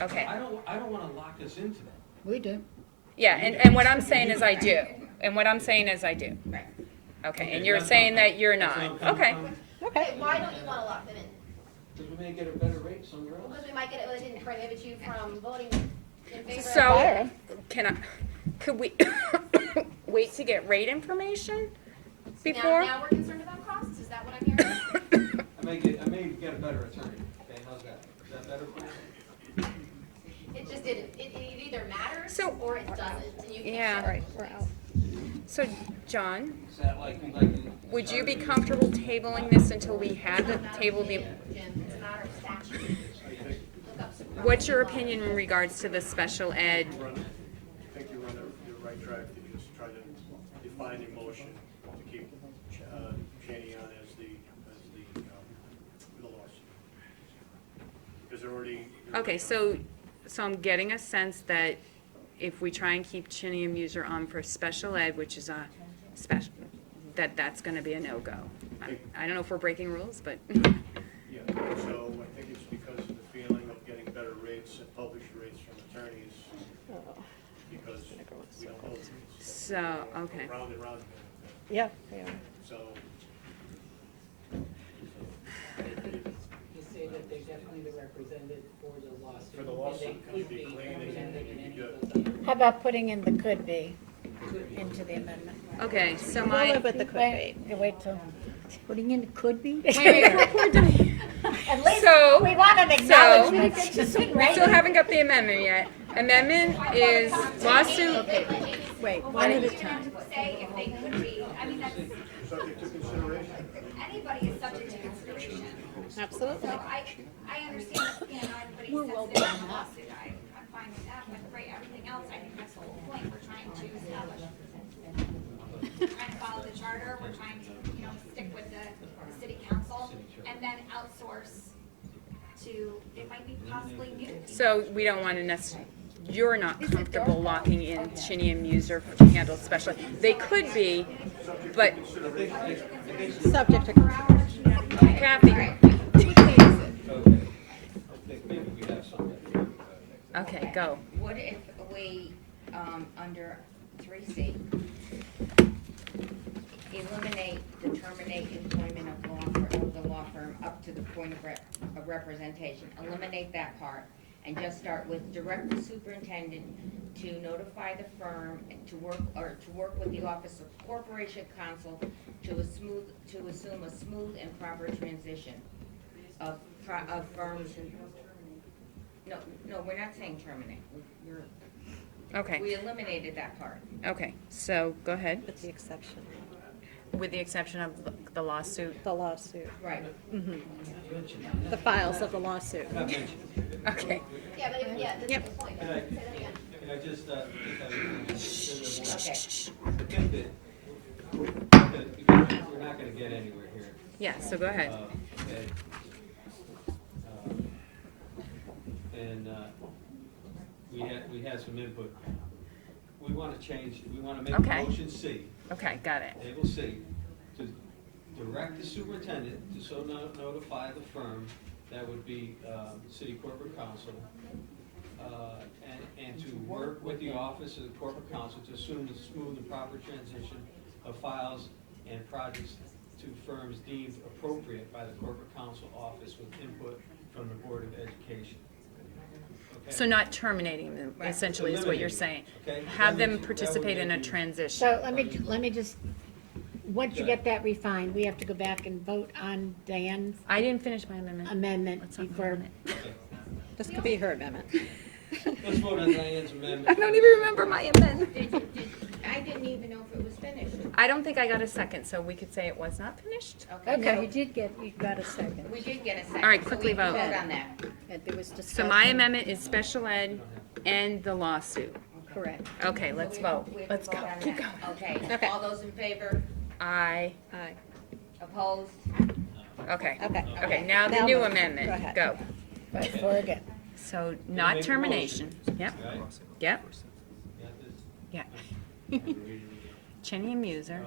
Okay. I don't wanna lock us into that. We do. Yeah, and what I'm saying is I do. And what I'm saying is I do. Right. Okay, and you're saying that you're That's not, what I'm okay. coming Okay, why don't you wanna lock them in? from. 'Cause we may get a better rate somewhere else. Because we might get, it didn't prohibit you from voting in favor of. So, could we wait to get rate information before? Now we're concerned about costs, is that what I'm hearing? I may get a better attorney, okay, how's that? Is that better for you? It just didn't, it either matters So- or it doesn't, and you can't. Yeah. Right, We're out. So, John, Is that like would you be comfortable tabling this until we had the table the, Jim, it's a matter of statute. Look up some. what's your opinion in regards to the special ed? I think you're on the right track to just try to define the motion to keep Cheney on as the lawsuit. Because they're already. Okay, so I'm getting a sense that if we try and keep Chinny and Muser on for special ed, which is a special, that's gonna be a no-go. I don't know if we're breaking rules, but, Yeah, so I think it's because of the feeling of getting better rates and published rates from attorneys, because we don't know the rates. so, okay. Round and round. Yeah. So, You say that they're definitely the representative for the lawsuit. for the lawsuit, And can they you could be be clean represented in and any you of get. those other. How about putting in the could be into the amendment? Okay, so We'll my, live with the could be. Wait till. Putting in could be? wait, poor Diane. At least So- we want an acknowledgement that you see, right? Still haven't got the amendment yet. Amendment is lawsuit, Wait, one at a time. Say if they could be, I mean, that's, Subject to consideration. anybody is subject to consideration. Absolutely. So I understand, you know, not everybody's sensitive to the lawsuit, I'm fine with that, but right, everything else, I think that's the whole point, we're trying to establish. We're trying to follow the charter, we're trying to, you know, stick with the city council, and then outsource to, it might be possibly new. so we don't want to necessarily, you're not comfortable locking in Chinny and Muser to handle special. They could be, but Subject to consideration. Kathy, Okay, I think maybe we have something. okay, go. What if we, under 3C, eliminate the terminate employment of the law firm up to the point of representation? Eliminate that part and just start with direct the superintendent to notify the firm to work with the Office of Corporation Counsel to assume a smooth and proper transition of firms. No, we're not saying terminate. Okay, We eliminated that part. okay, so go ahead, With the exception, with the exception of the lawsuit. the lawsuit, Right. the files of the lawsuit. Not mentioned. Okay, Yeah, but yeah, this is Yep. the point, Can say I, that again. can I just have you, Okay. I think that we're not gonna get anywhere here. yeah, so go ahead. Okay. And we had some input. We wanna change, we wanna make Okay. motion C, Okay, got it. table C, to direct the superintendent to so notify the firm, that would be, city corporate counsel, and to work with the office of the corporate counsel to assume the smooth and proper transition of files and projects to firms deemed appropriate by the corporate counsel office with input from the Board of Education. Okay? So not terminating them, essentially is what you're saying. Okay? Have That them would- that would participate in a make you- transition. So let me just, once you get that refined, we have to go back and vote on Diane's I didn't finish my amendment. amendment Let's not vote before. on it. Okay. This could be her amendment. Let's vote on Diane's amendment. I don't even remember my amendment. I didn't even know if it was finished. I don't think I got a second, so we could say it was not finished? Okay. You got a second. We did get a second. All right, so quickly we can vote. vote on that. And there was So discussion. my amendment is special ed and the lawsuit. Correct. Okay, let's So we have vote. to- we have Let's to go. vote on Keep that. going. Okay, Okay. all those in favor, Aye. Aye. opposed? Okay. Okay. Okay, now the Now new vote. amendment. Go ahead. Go. Vote for again. So Make not a termination. Yep, Right? yep, Got this? yeah. I'm gonna read it again. Chinny and Muser.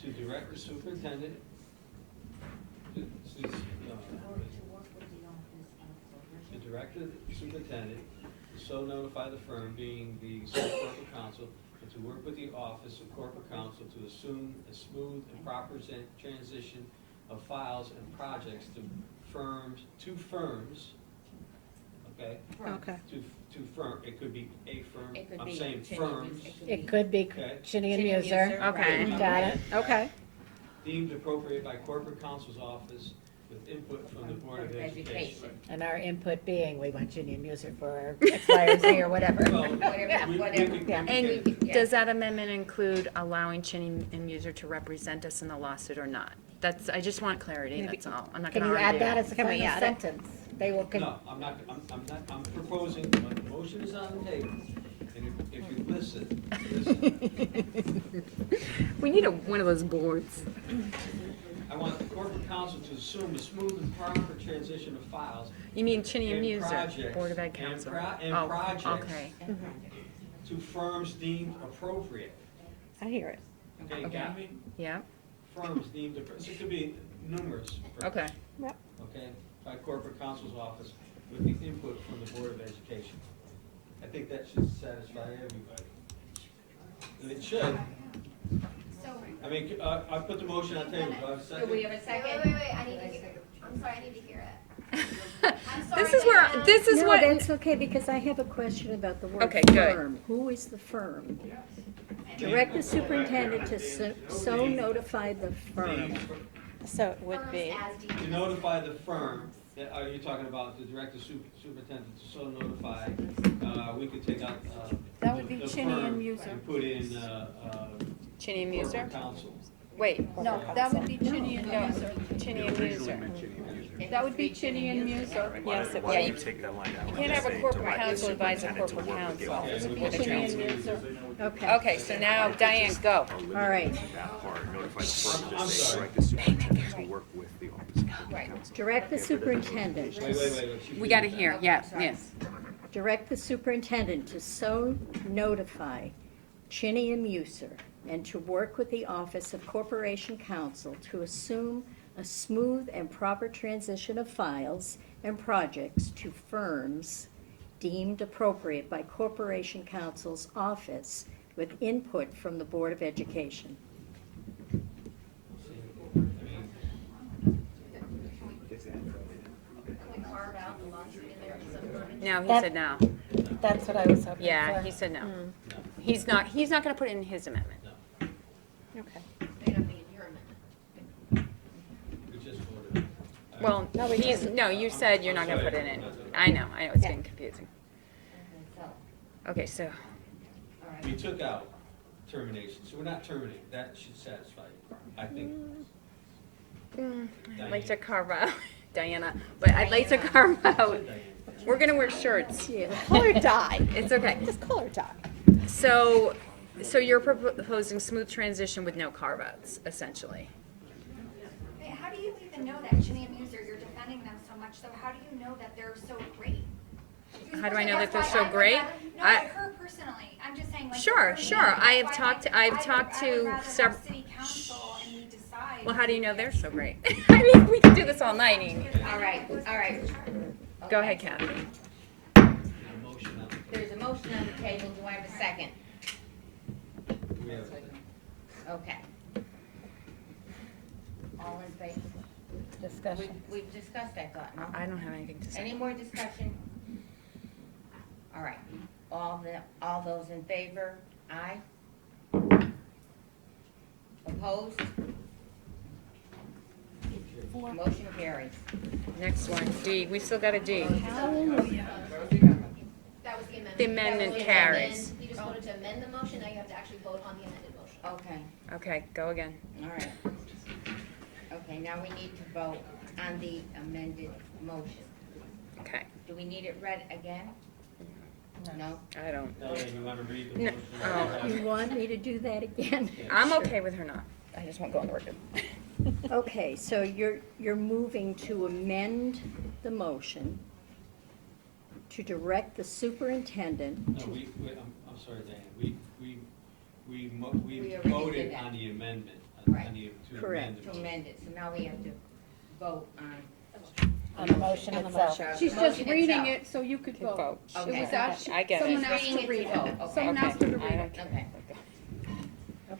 To direct the superintendent, to direct the superintendent to so notify the firm, being the city corporate counsel, and to work with the Office of Corporate Counsel to assume a smooth and proper transition of files and projects to firms, okay? Okay. To firm, it could be a firm, It could I'm be saying Chinny firms. It could be Okay. Chinny and Chinny and Muser. Muser. Okay. Got it. Okay. Deemed appropriate by corporate counsel's office with input from the Board of Education. And our input being, we want Chinny and Muser for X, Y, or Z or whatever. Well, Whatever, we whatever. could- Yeah. And Yeah. does that amendment include allowing Chinny and Muser to represent us in the lawsuit or not? That's, I just want clarity, that's all. I'm not Can gonna you argue. add that as a Can we final add it? sentence? They will, No, I'm not, I'm proposing, when the motion is on the table, and if you listen, We need one of those boards. I want the corporate counsel to assume a smooth and proper transition of files You mean Chinny and and Muser, projects. Board of Ed and Council? and Oh, projects okay. to firms deemed appropriate. I hear it. Okay, Okay. got me? Yeah, Firms deemed, so it could be numerous firms. okay. Okay, by corporate counsel's office with the input from the Board of Education. I think that should satisfy everybody. And it should. So, I mean, I put the motion on the table, do I have a Do second? we have a Wait, second? I need to hear, I'm sorry, I need to hear it. I'm sorry, This is where, Diana. this is No, what, that's okay, because I have a question about the word Okay, good. firm. Who is the firm? Direct the superintendent to so notify the firm. So it would Firms be, as deemed. To notify the firm, that, are you talking about the director superintendent to so notify, we could take out, That would be the Chinny and firm Muser. and put in, Chinny and Muser? corporate counsel. Wait, no, that would be Chinny and no, Muser. Chinny and Muser. That would be Chinny and Muser. Yes, it Yeah, would. you can't have a corporate counsel advise a corporate counsel. Okay, It would be with the Chinny and counsel. Muser. Okay, Okay, so now Diane, go. all right. That part, notify the firm, I'm just say, sorry. direct the superintendent to work with the office of corporate Right. counsel. Direct the superintendent. Wait. We gotta hear, yeah, yes. Direct the superintendent to so notify Chinny and Muser and to work with the Office of Corporation Counsel to assume a smooth and proper transition of files and projects to firms deemed appropriate by Corporation Counsel's office with input from the Board of Education. Can we carve out the lawsuit in there at some point? No, he That- said no. that's what I was hoping for. Yeah, he said no. He's not gonna put it in his amendment. Okay. May not be in your amendment. We just voted. Well, no, you said you're not gonna put it in. I know, it's getting confusing. Okay, so, All right. We took out termination, so we're not terminating, that should satisfy you, I think. I'd like to carve out, Diana, but I'd like to carve out, we're gonna wear shirts. Yeah, color dye. It's okay. Just color dye. So you're proposing smooth transition with no carve-outs, essentially. Hey, how do you even know that Chinny and Muser, you're defending them so much, so how do you know that they're so great? How do I know that That's they're why so I would great? rather- No, I- like her personally, I'm just saying like. Sure, for me, sure. that's I have why talked to- I I've would- talked I would to rather have sev- city council and we decide. Well, how do you know they're so great? I mean, we could do this all night. All right. Go Okay. ahead, Kathy. Motion on the table. There's a motion on the table, do I have a second? We have- Okay. All in favor? Discussion. We've discussed, I thought, no? I don't have anything to say. Any more discussion? All right, all those in favor, aye? Opposed? Motion carries. Next one, D. We still got a D. That was the amendment. The amendment That was carries. You just voted to amend the motion, now you have to actually vote on the amended motion. Okay, Okay, go again. all right. Okay, now we need to vote on the amended motion. Okay. Do we need it read again? No? I don't. Diane, you wanna read the No. motion? Oh. You want me to do that again? I'm okay with her not. I just won't go on the record. Okay, so you're moving to amend the motion to direct the superintendent No, to, I'm sorry, Diane, we We already voted did that. on the amendment, Right. to Correct. amend the To motion. amend it, so now we have to vote on. On the motion On the itself. motion. She's Motion just reading itself. it so you could Could vote. vote. It Okay. was actually, I get it. someone She's else reading to it read to vote. it. Okay. Someone else to Okay, read I it. don't care. Okay.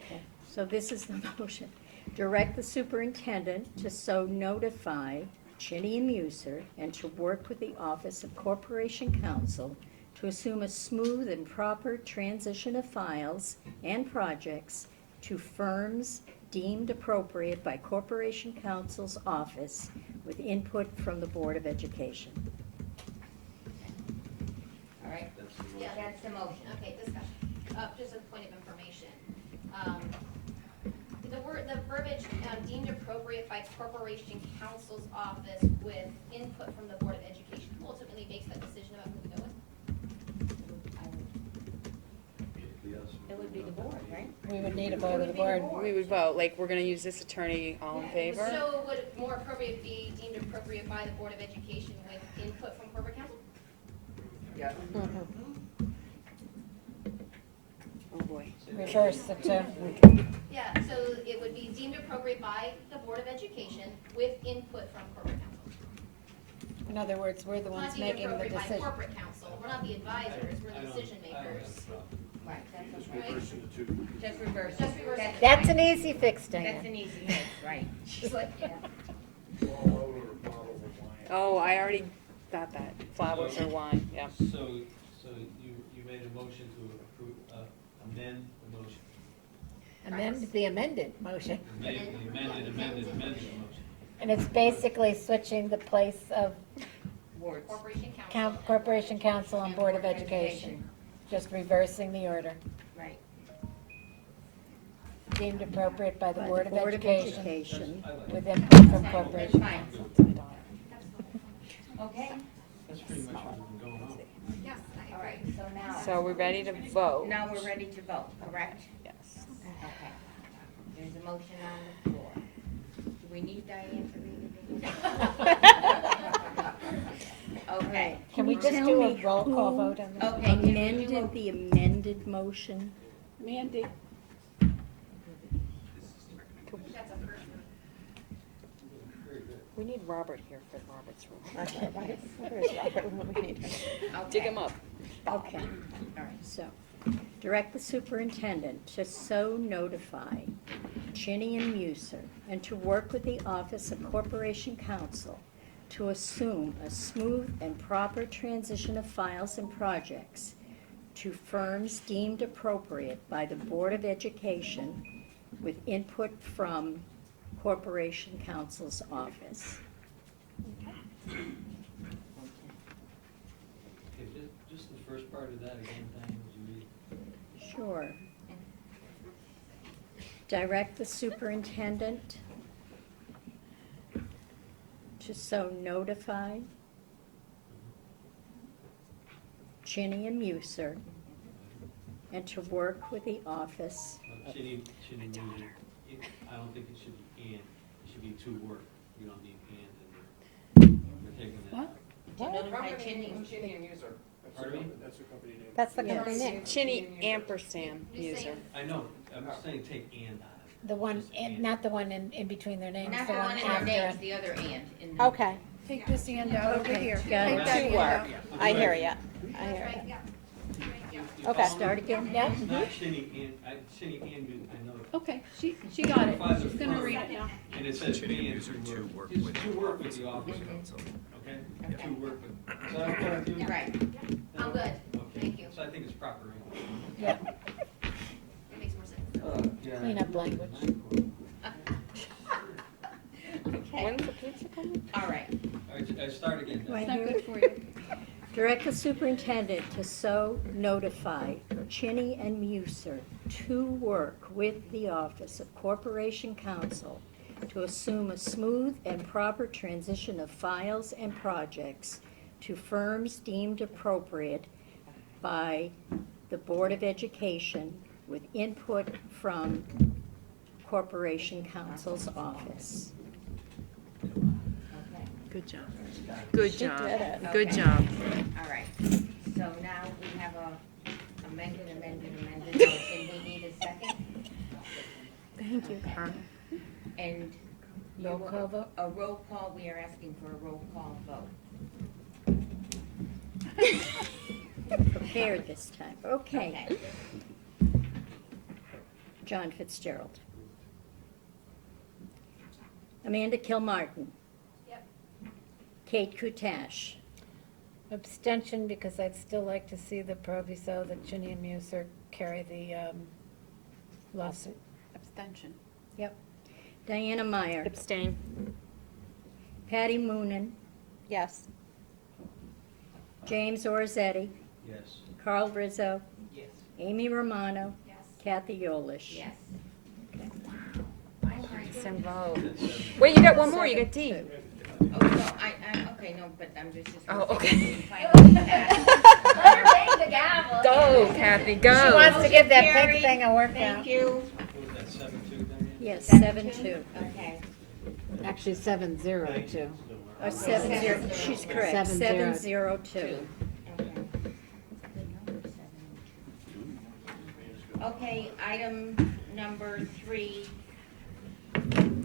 Okay, so this is the motion. Direct the superintendent to so notify Chinny and Muser and to work with the Office of Corporation Counsel to assume a smooth and proper transition of files and projects to firms deemed appropriate by Corporation Counsel's office with input from the Board of Education. All right, That's the yeah, motion. that's the motion. Okay, discussion. Just a point of information. The verbiage deemed appropriate by Corporation Counsel's office with input from the Board of Education. Who ultimately makes that decision about who to go with? It would be the board, right? We would need a vote of the board. We would vote, like, we're gonna use this attorney, all in favor? So would it more appropriate be deemed appropriate by the Board of Education with input from corporate counsel? Oh, boy. Reverse the two. Yeah, so it would be deemed appropriate by the Board of Education with input from corporate counsel. In other words, we're the ones Not deemed making the appropriate by decision. corporate counsel. We're not the advisors, we're I the don't- decision I don't have makers. a problem. Right, that's Just okay. reversing the two. Just reverse. Just reverse it. That's an easy fix, That's Diane. an easy fix, right. She's like, yeah. Oh, I already got that. Flowers or wine, yeah. So you made a motion to approve, amend the motion. Amend the amended motion. Amended motion. And it's basically switching the place of Boards. Corporation counsel. Corporation Counsel and Board of Education. Just reversing the order. Right. Deemed appropriate by the By Board of Education Education. I like it. with input from That's Corporation fine. Counsel. Okay, That's pretty much what's been going on. Yes, all right, so now. So we're ready to vote? Now we're ready to vote, correct? Yes. Okay. There's a motion on the floor. Do we need Diane to read it? Okay. Can we just Tell do a me roll call who vote on this? Okay, can we do Amended the amended motion? Mandy. that's a first. We need Robert here for Robert's rule. Okay, where's Robert? Dig him up. Okay, all right, so, direct the superintendent to so notify Chinny and Muser and to work with the Office of Corporation Counsel to assume a smooth and proper transition of files and projects to firms deemed appropriate by the Board of Education with input from Corporation Counsel's office. Okay, just the first part of that again, Diane, would you read? Sure. Direct the superintendent to so notify Chinny and Muser and to work with the office. Chinny Muser, I don't think it should be and, it should be to work. You don't need and in there. We're taking that. What? To notify Chinny. Pardon me? That's the company name. That's the Yes. company name. Chinny ampersand user. I know, I'm saying take and out of it. The one, Just and. not the one in between their names, Not the the one one in their after names, it. the other and. in the- Okay. Take this hand out over Okay, here. got Take it. that hand out. I hear ya. I That's hear right, ya. yeah. Yeah. Okay. Start again? Yeah. It's not Chinny and, Chinny and, I know. Okay, she got it. Five She's to gonna firm. read it now. And it says Chinny be and and Muser to to work. work It's with to the work with Office the of office, Counsel. okay? Okay. To work with. Is that okay with you? Right. I'm good, Okay. thank you. So I think it's proper. Yeah. That makes more sense. Clean up language. Okay, When's the pizza coming? all right. All right, start again. Do I It's not hear good it? for you. Direct the superintendent to so notify Chinny and Muser to work with the Office of Corporation Counsel to assume a smooth and proper transition of files and projects to firms deemed appropriate by the Board of Education with input from Corporation Counsel's office. Okay, Good job. Good job. did it. Good Okay. job. all right. So now we have a amended motion. We need a second. Thank you, Carmen. And Roll call vote? a roll call, we are asking for a roll call vote. Prepared this time. Okay. John Fitzgerald. Amanda Kilmartin. Yep. Kate Kutash. Abstention, because I'd still like to see the Proviso that Ginny and Muser carry the lawsuit. Abstention. Diana Meyer. Abstain. Patty Moonen. Yes. James Orzetti. Yes. Carl Rizzo. Yes. Amy Romano. Yes. Kathy Yolish. Yes. Some vote. Wait, you got one more, you got D. Oh, no, okay, no, but I'm just. Oh, okay. Bang the gavel. Go, Kathy, go. She wants to give that pink Carried. thing a workout. Thank you. What was that, 7-2 then? Yes, 7-2. Okay. Actually, 7-0-2. Or 7-0, she's correct, 7-0. 7-0-2. Okay. Okay, item number 3,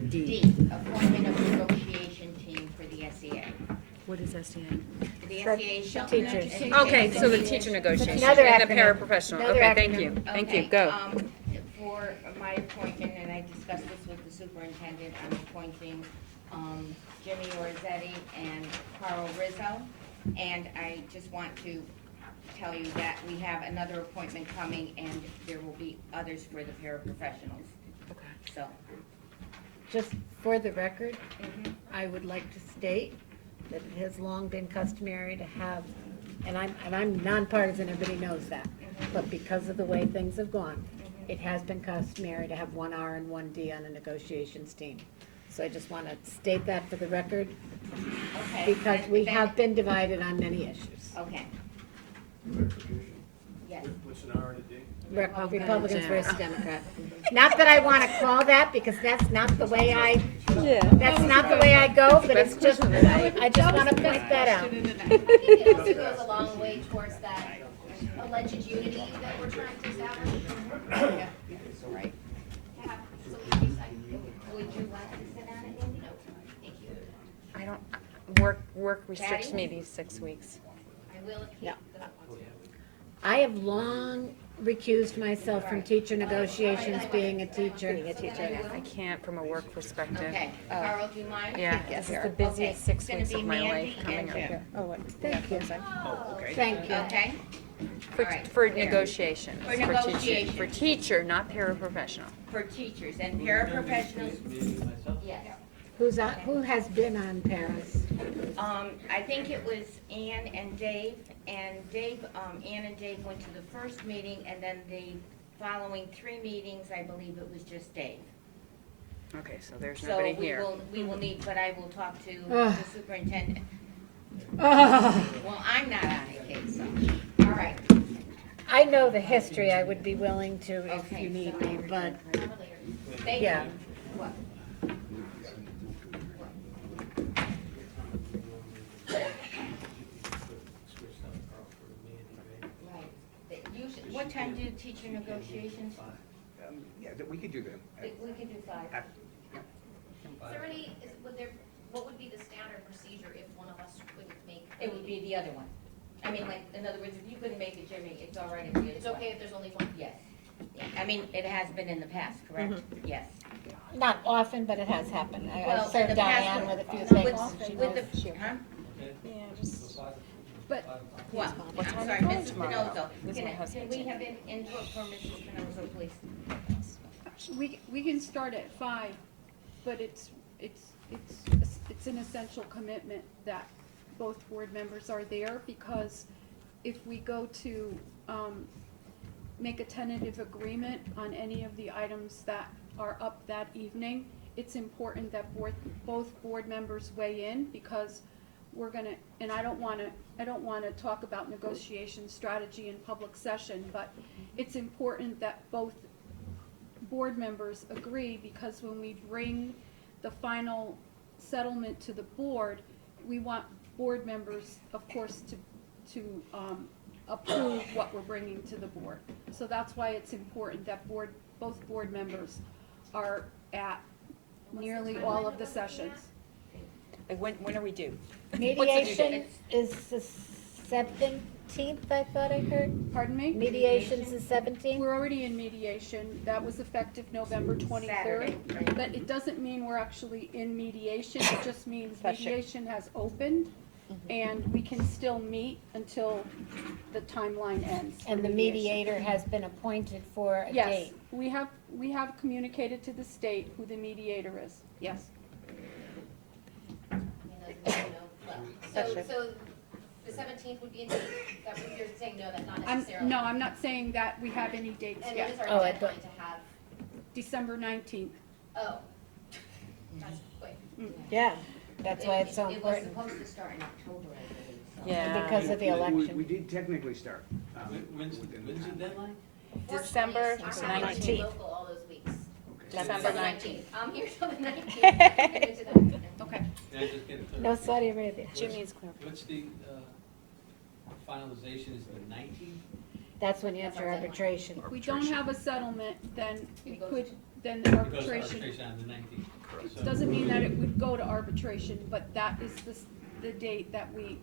D, appointment of negotiation team for the SEA. What is SEA? The For SEA shall. teachers. Okay, so the teacher negotiation Another and the acronym. paraprofessional. Another Okay, thank acronym. you. Thank Okay, you, go. For my appointment, and I discussed this with the superintendent, I'm appointing Jimmy Orzetti and Carl Rizzo. And I just want to tell you that we have another appointment coming, and there will be others for the paraprofessionals. So, Just for the record, mhm. I would like to state that it has long been customary to have, and I'm nonpartisan, everybody knows that, but because of the way things have gone, it has been customary to have 1 R and 1 D on a negotiations team. So I just want to state that for the record, Okay. because we have been divided on many issues. Okay, yes. What's an R and a D? Republicans Yeah. versus Democrats. Not that I want to call that, because that's not the way that's not the way I go, but it's just, I just want to point that out. I think it also goes a long way towards that alleged unity that we're trying to establish. Right. To have some peace. Would you like to sit on it, Andy? No, thank you. I don't, work restricts me these 6 weeks. I will if Yeah. he doesn't want to. I have long recused myself from teacher negotiations, being a teacher. I can't from a work perspective. Okay, Carl, do you mind? Yeah, this is the Okay, busiest 6 it's gonna weeks be of my life Mandy coming and up. Jim. Thank you. Oh, okay. Thank you. Okay? For, All right, for there. negotiations. For teacher- negotiation. For teacher, not paraprofessional. For teachers and paraprofessionals, Myself? yes. Who has been on Paris? I think it was Ann and Dave, Ann and Dave went to the first meeting, and then the following 3 meetings, I believe it was just Dave. Okay, so there's So nobody here. we will need, but I will talk to Ugh. the superintendent. Oh, Well, I'm not on it, Kate, so, all right. I know the history, I would be willing to if Okay, you need so- me, but Thank you. Yeah. What? Switched out Carl for Mandy, right? Right. What time do teacher negotiations? Yeah, we could do them. We can do 5. Is there any, what would be the standard procedure if one of us couldn't make? It would be the other one. I mean, like, in other words, if you couldn't make it, Jimmy, it's all right if you. It's okay if there's only one? Yes. Yeah. I mean, it has been in the past, correct? Yes. not often, but it has happened. I Well, in served the past, Diane with a few with- things. and she With knows. the, huh? But What? What I'm time sorry, are you going Mrs. tomorrow? Spinoza. This is my Can husband's we name. have input from Mrs. Spinoza, please? We can start at 5, but it's an essential commitment that both board members are there, because if we go to make a tentative agreement on any of the items that are up that evening, it's important that both board members weigh in, because we're gonna, and I don't wanna talk about negotiation strategy in public session, but it's important that both board members agree, because when we bring the final settlement to the board, we want board members, of course, to approve what we're bringing to the board. So that's why it's important that both board members are at nearly all of the sessions. Like, when are we due? Mediation is the 7th, 17th, I thought I heard. Pardon me? Mediation's the 17th? We're already in mediation. That was effective November 23rd. Saturday, right. But it doesn't mean we're actually in mediation. It just means mediation has opened and we can still meet until the timeline ends. for And the mediation. mediator has been appointed for a Yes, date. we have communicated to the state who the mediator is. Yes. So the 17th would be in, that what you're saying, no, that not necessarily? No, I'm not saying that we have any dates And yet. when is Oh, our I deadline thought- to have, December 19th. oh, that's quick. Yeah, that's why it's so It was important. supposed to start in October, I believe, so. Yeah. Because of the We election. did technically start. When's within the the time. deadline? December Unfortunately, I'm not 19th. local all those weeks. December Till the 19th. I'm here till the 19th. Okay. Can I just get a No, clear? Saudi Arabia. Jimmy's clear. What's the, finalization is the 19th? That's when you enter arbitration. If we don't have a settlement, then we It goes could, to- then the It goes to arbitration. arbitration on the 19th. So- Doesn't mean that it would go to arbitration, but that is the date that we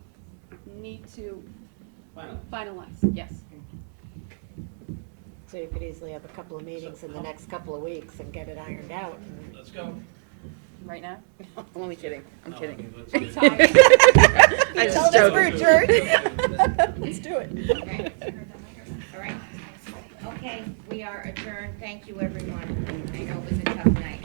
need to Final. finalize, yes. So you could easily have a couple of meetings in the next couple of weeks and get it ironed out. Let's go. Right now? I'm only kidding. I'm No, I kidding. mean, let's I'm get- tired. I Tell just us we're joking. adjourned. Let's do it. Okay. All right. Okay, we are adjourned. Thank you, everyone. I know it was a tough night.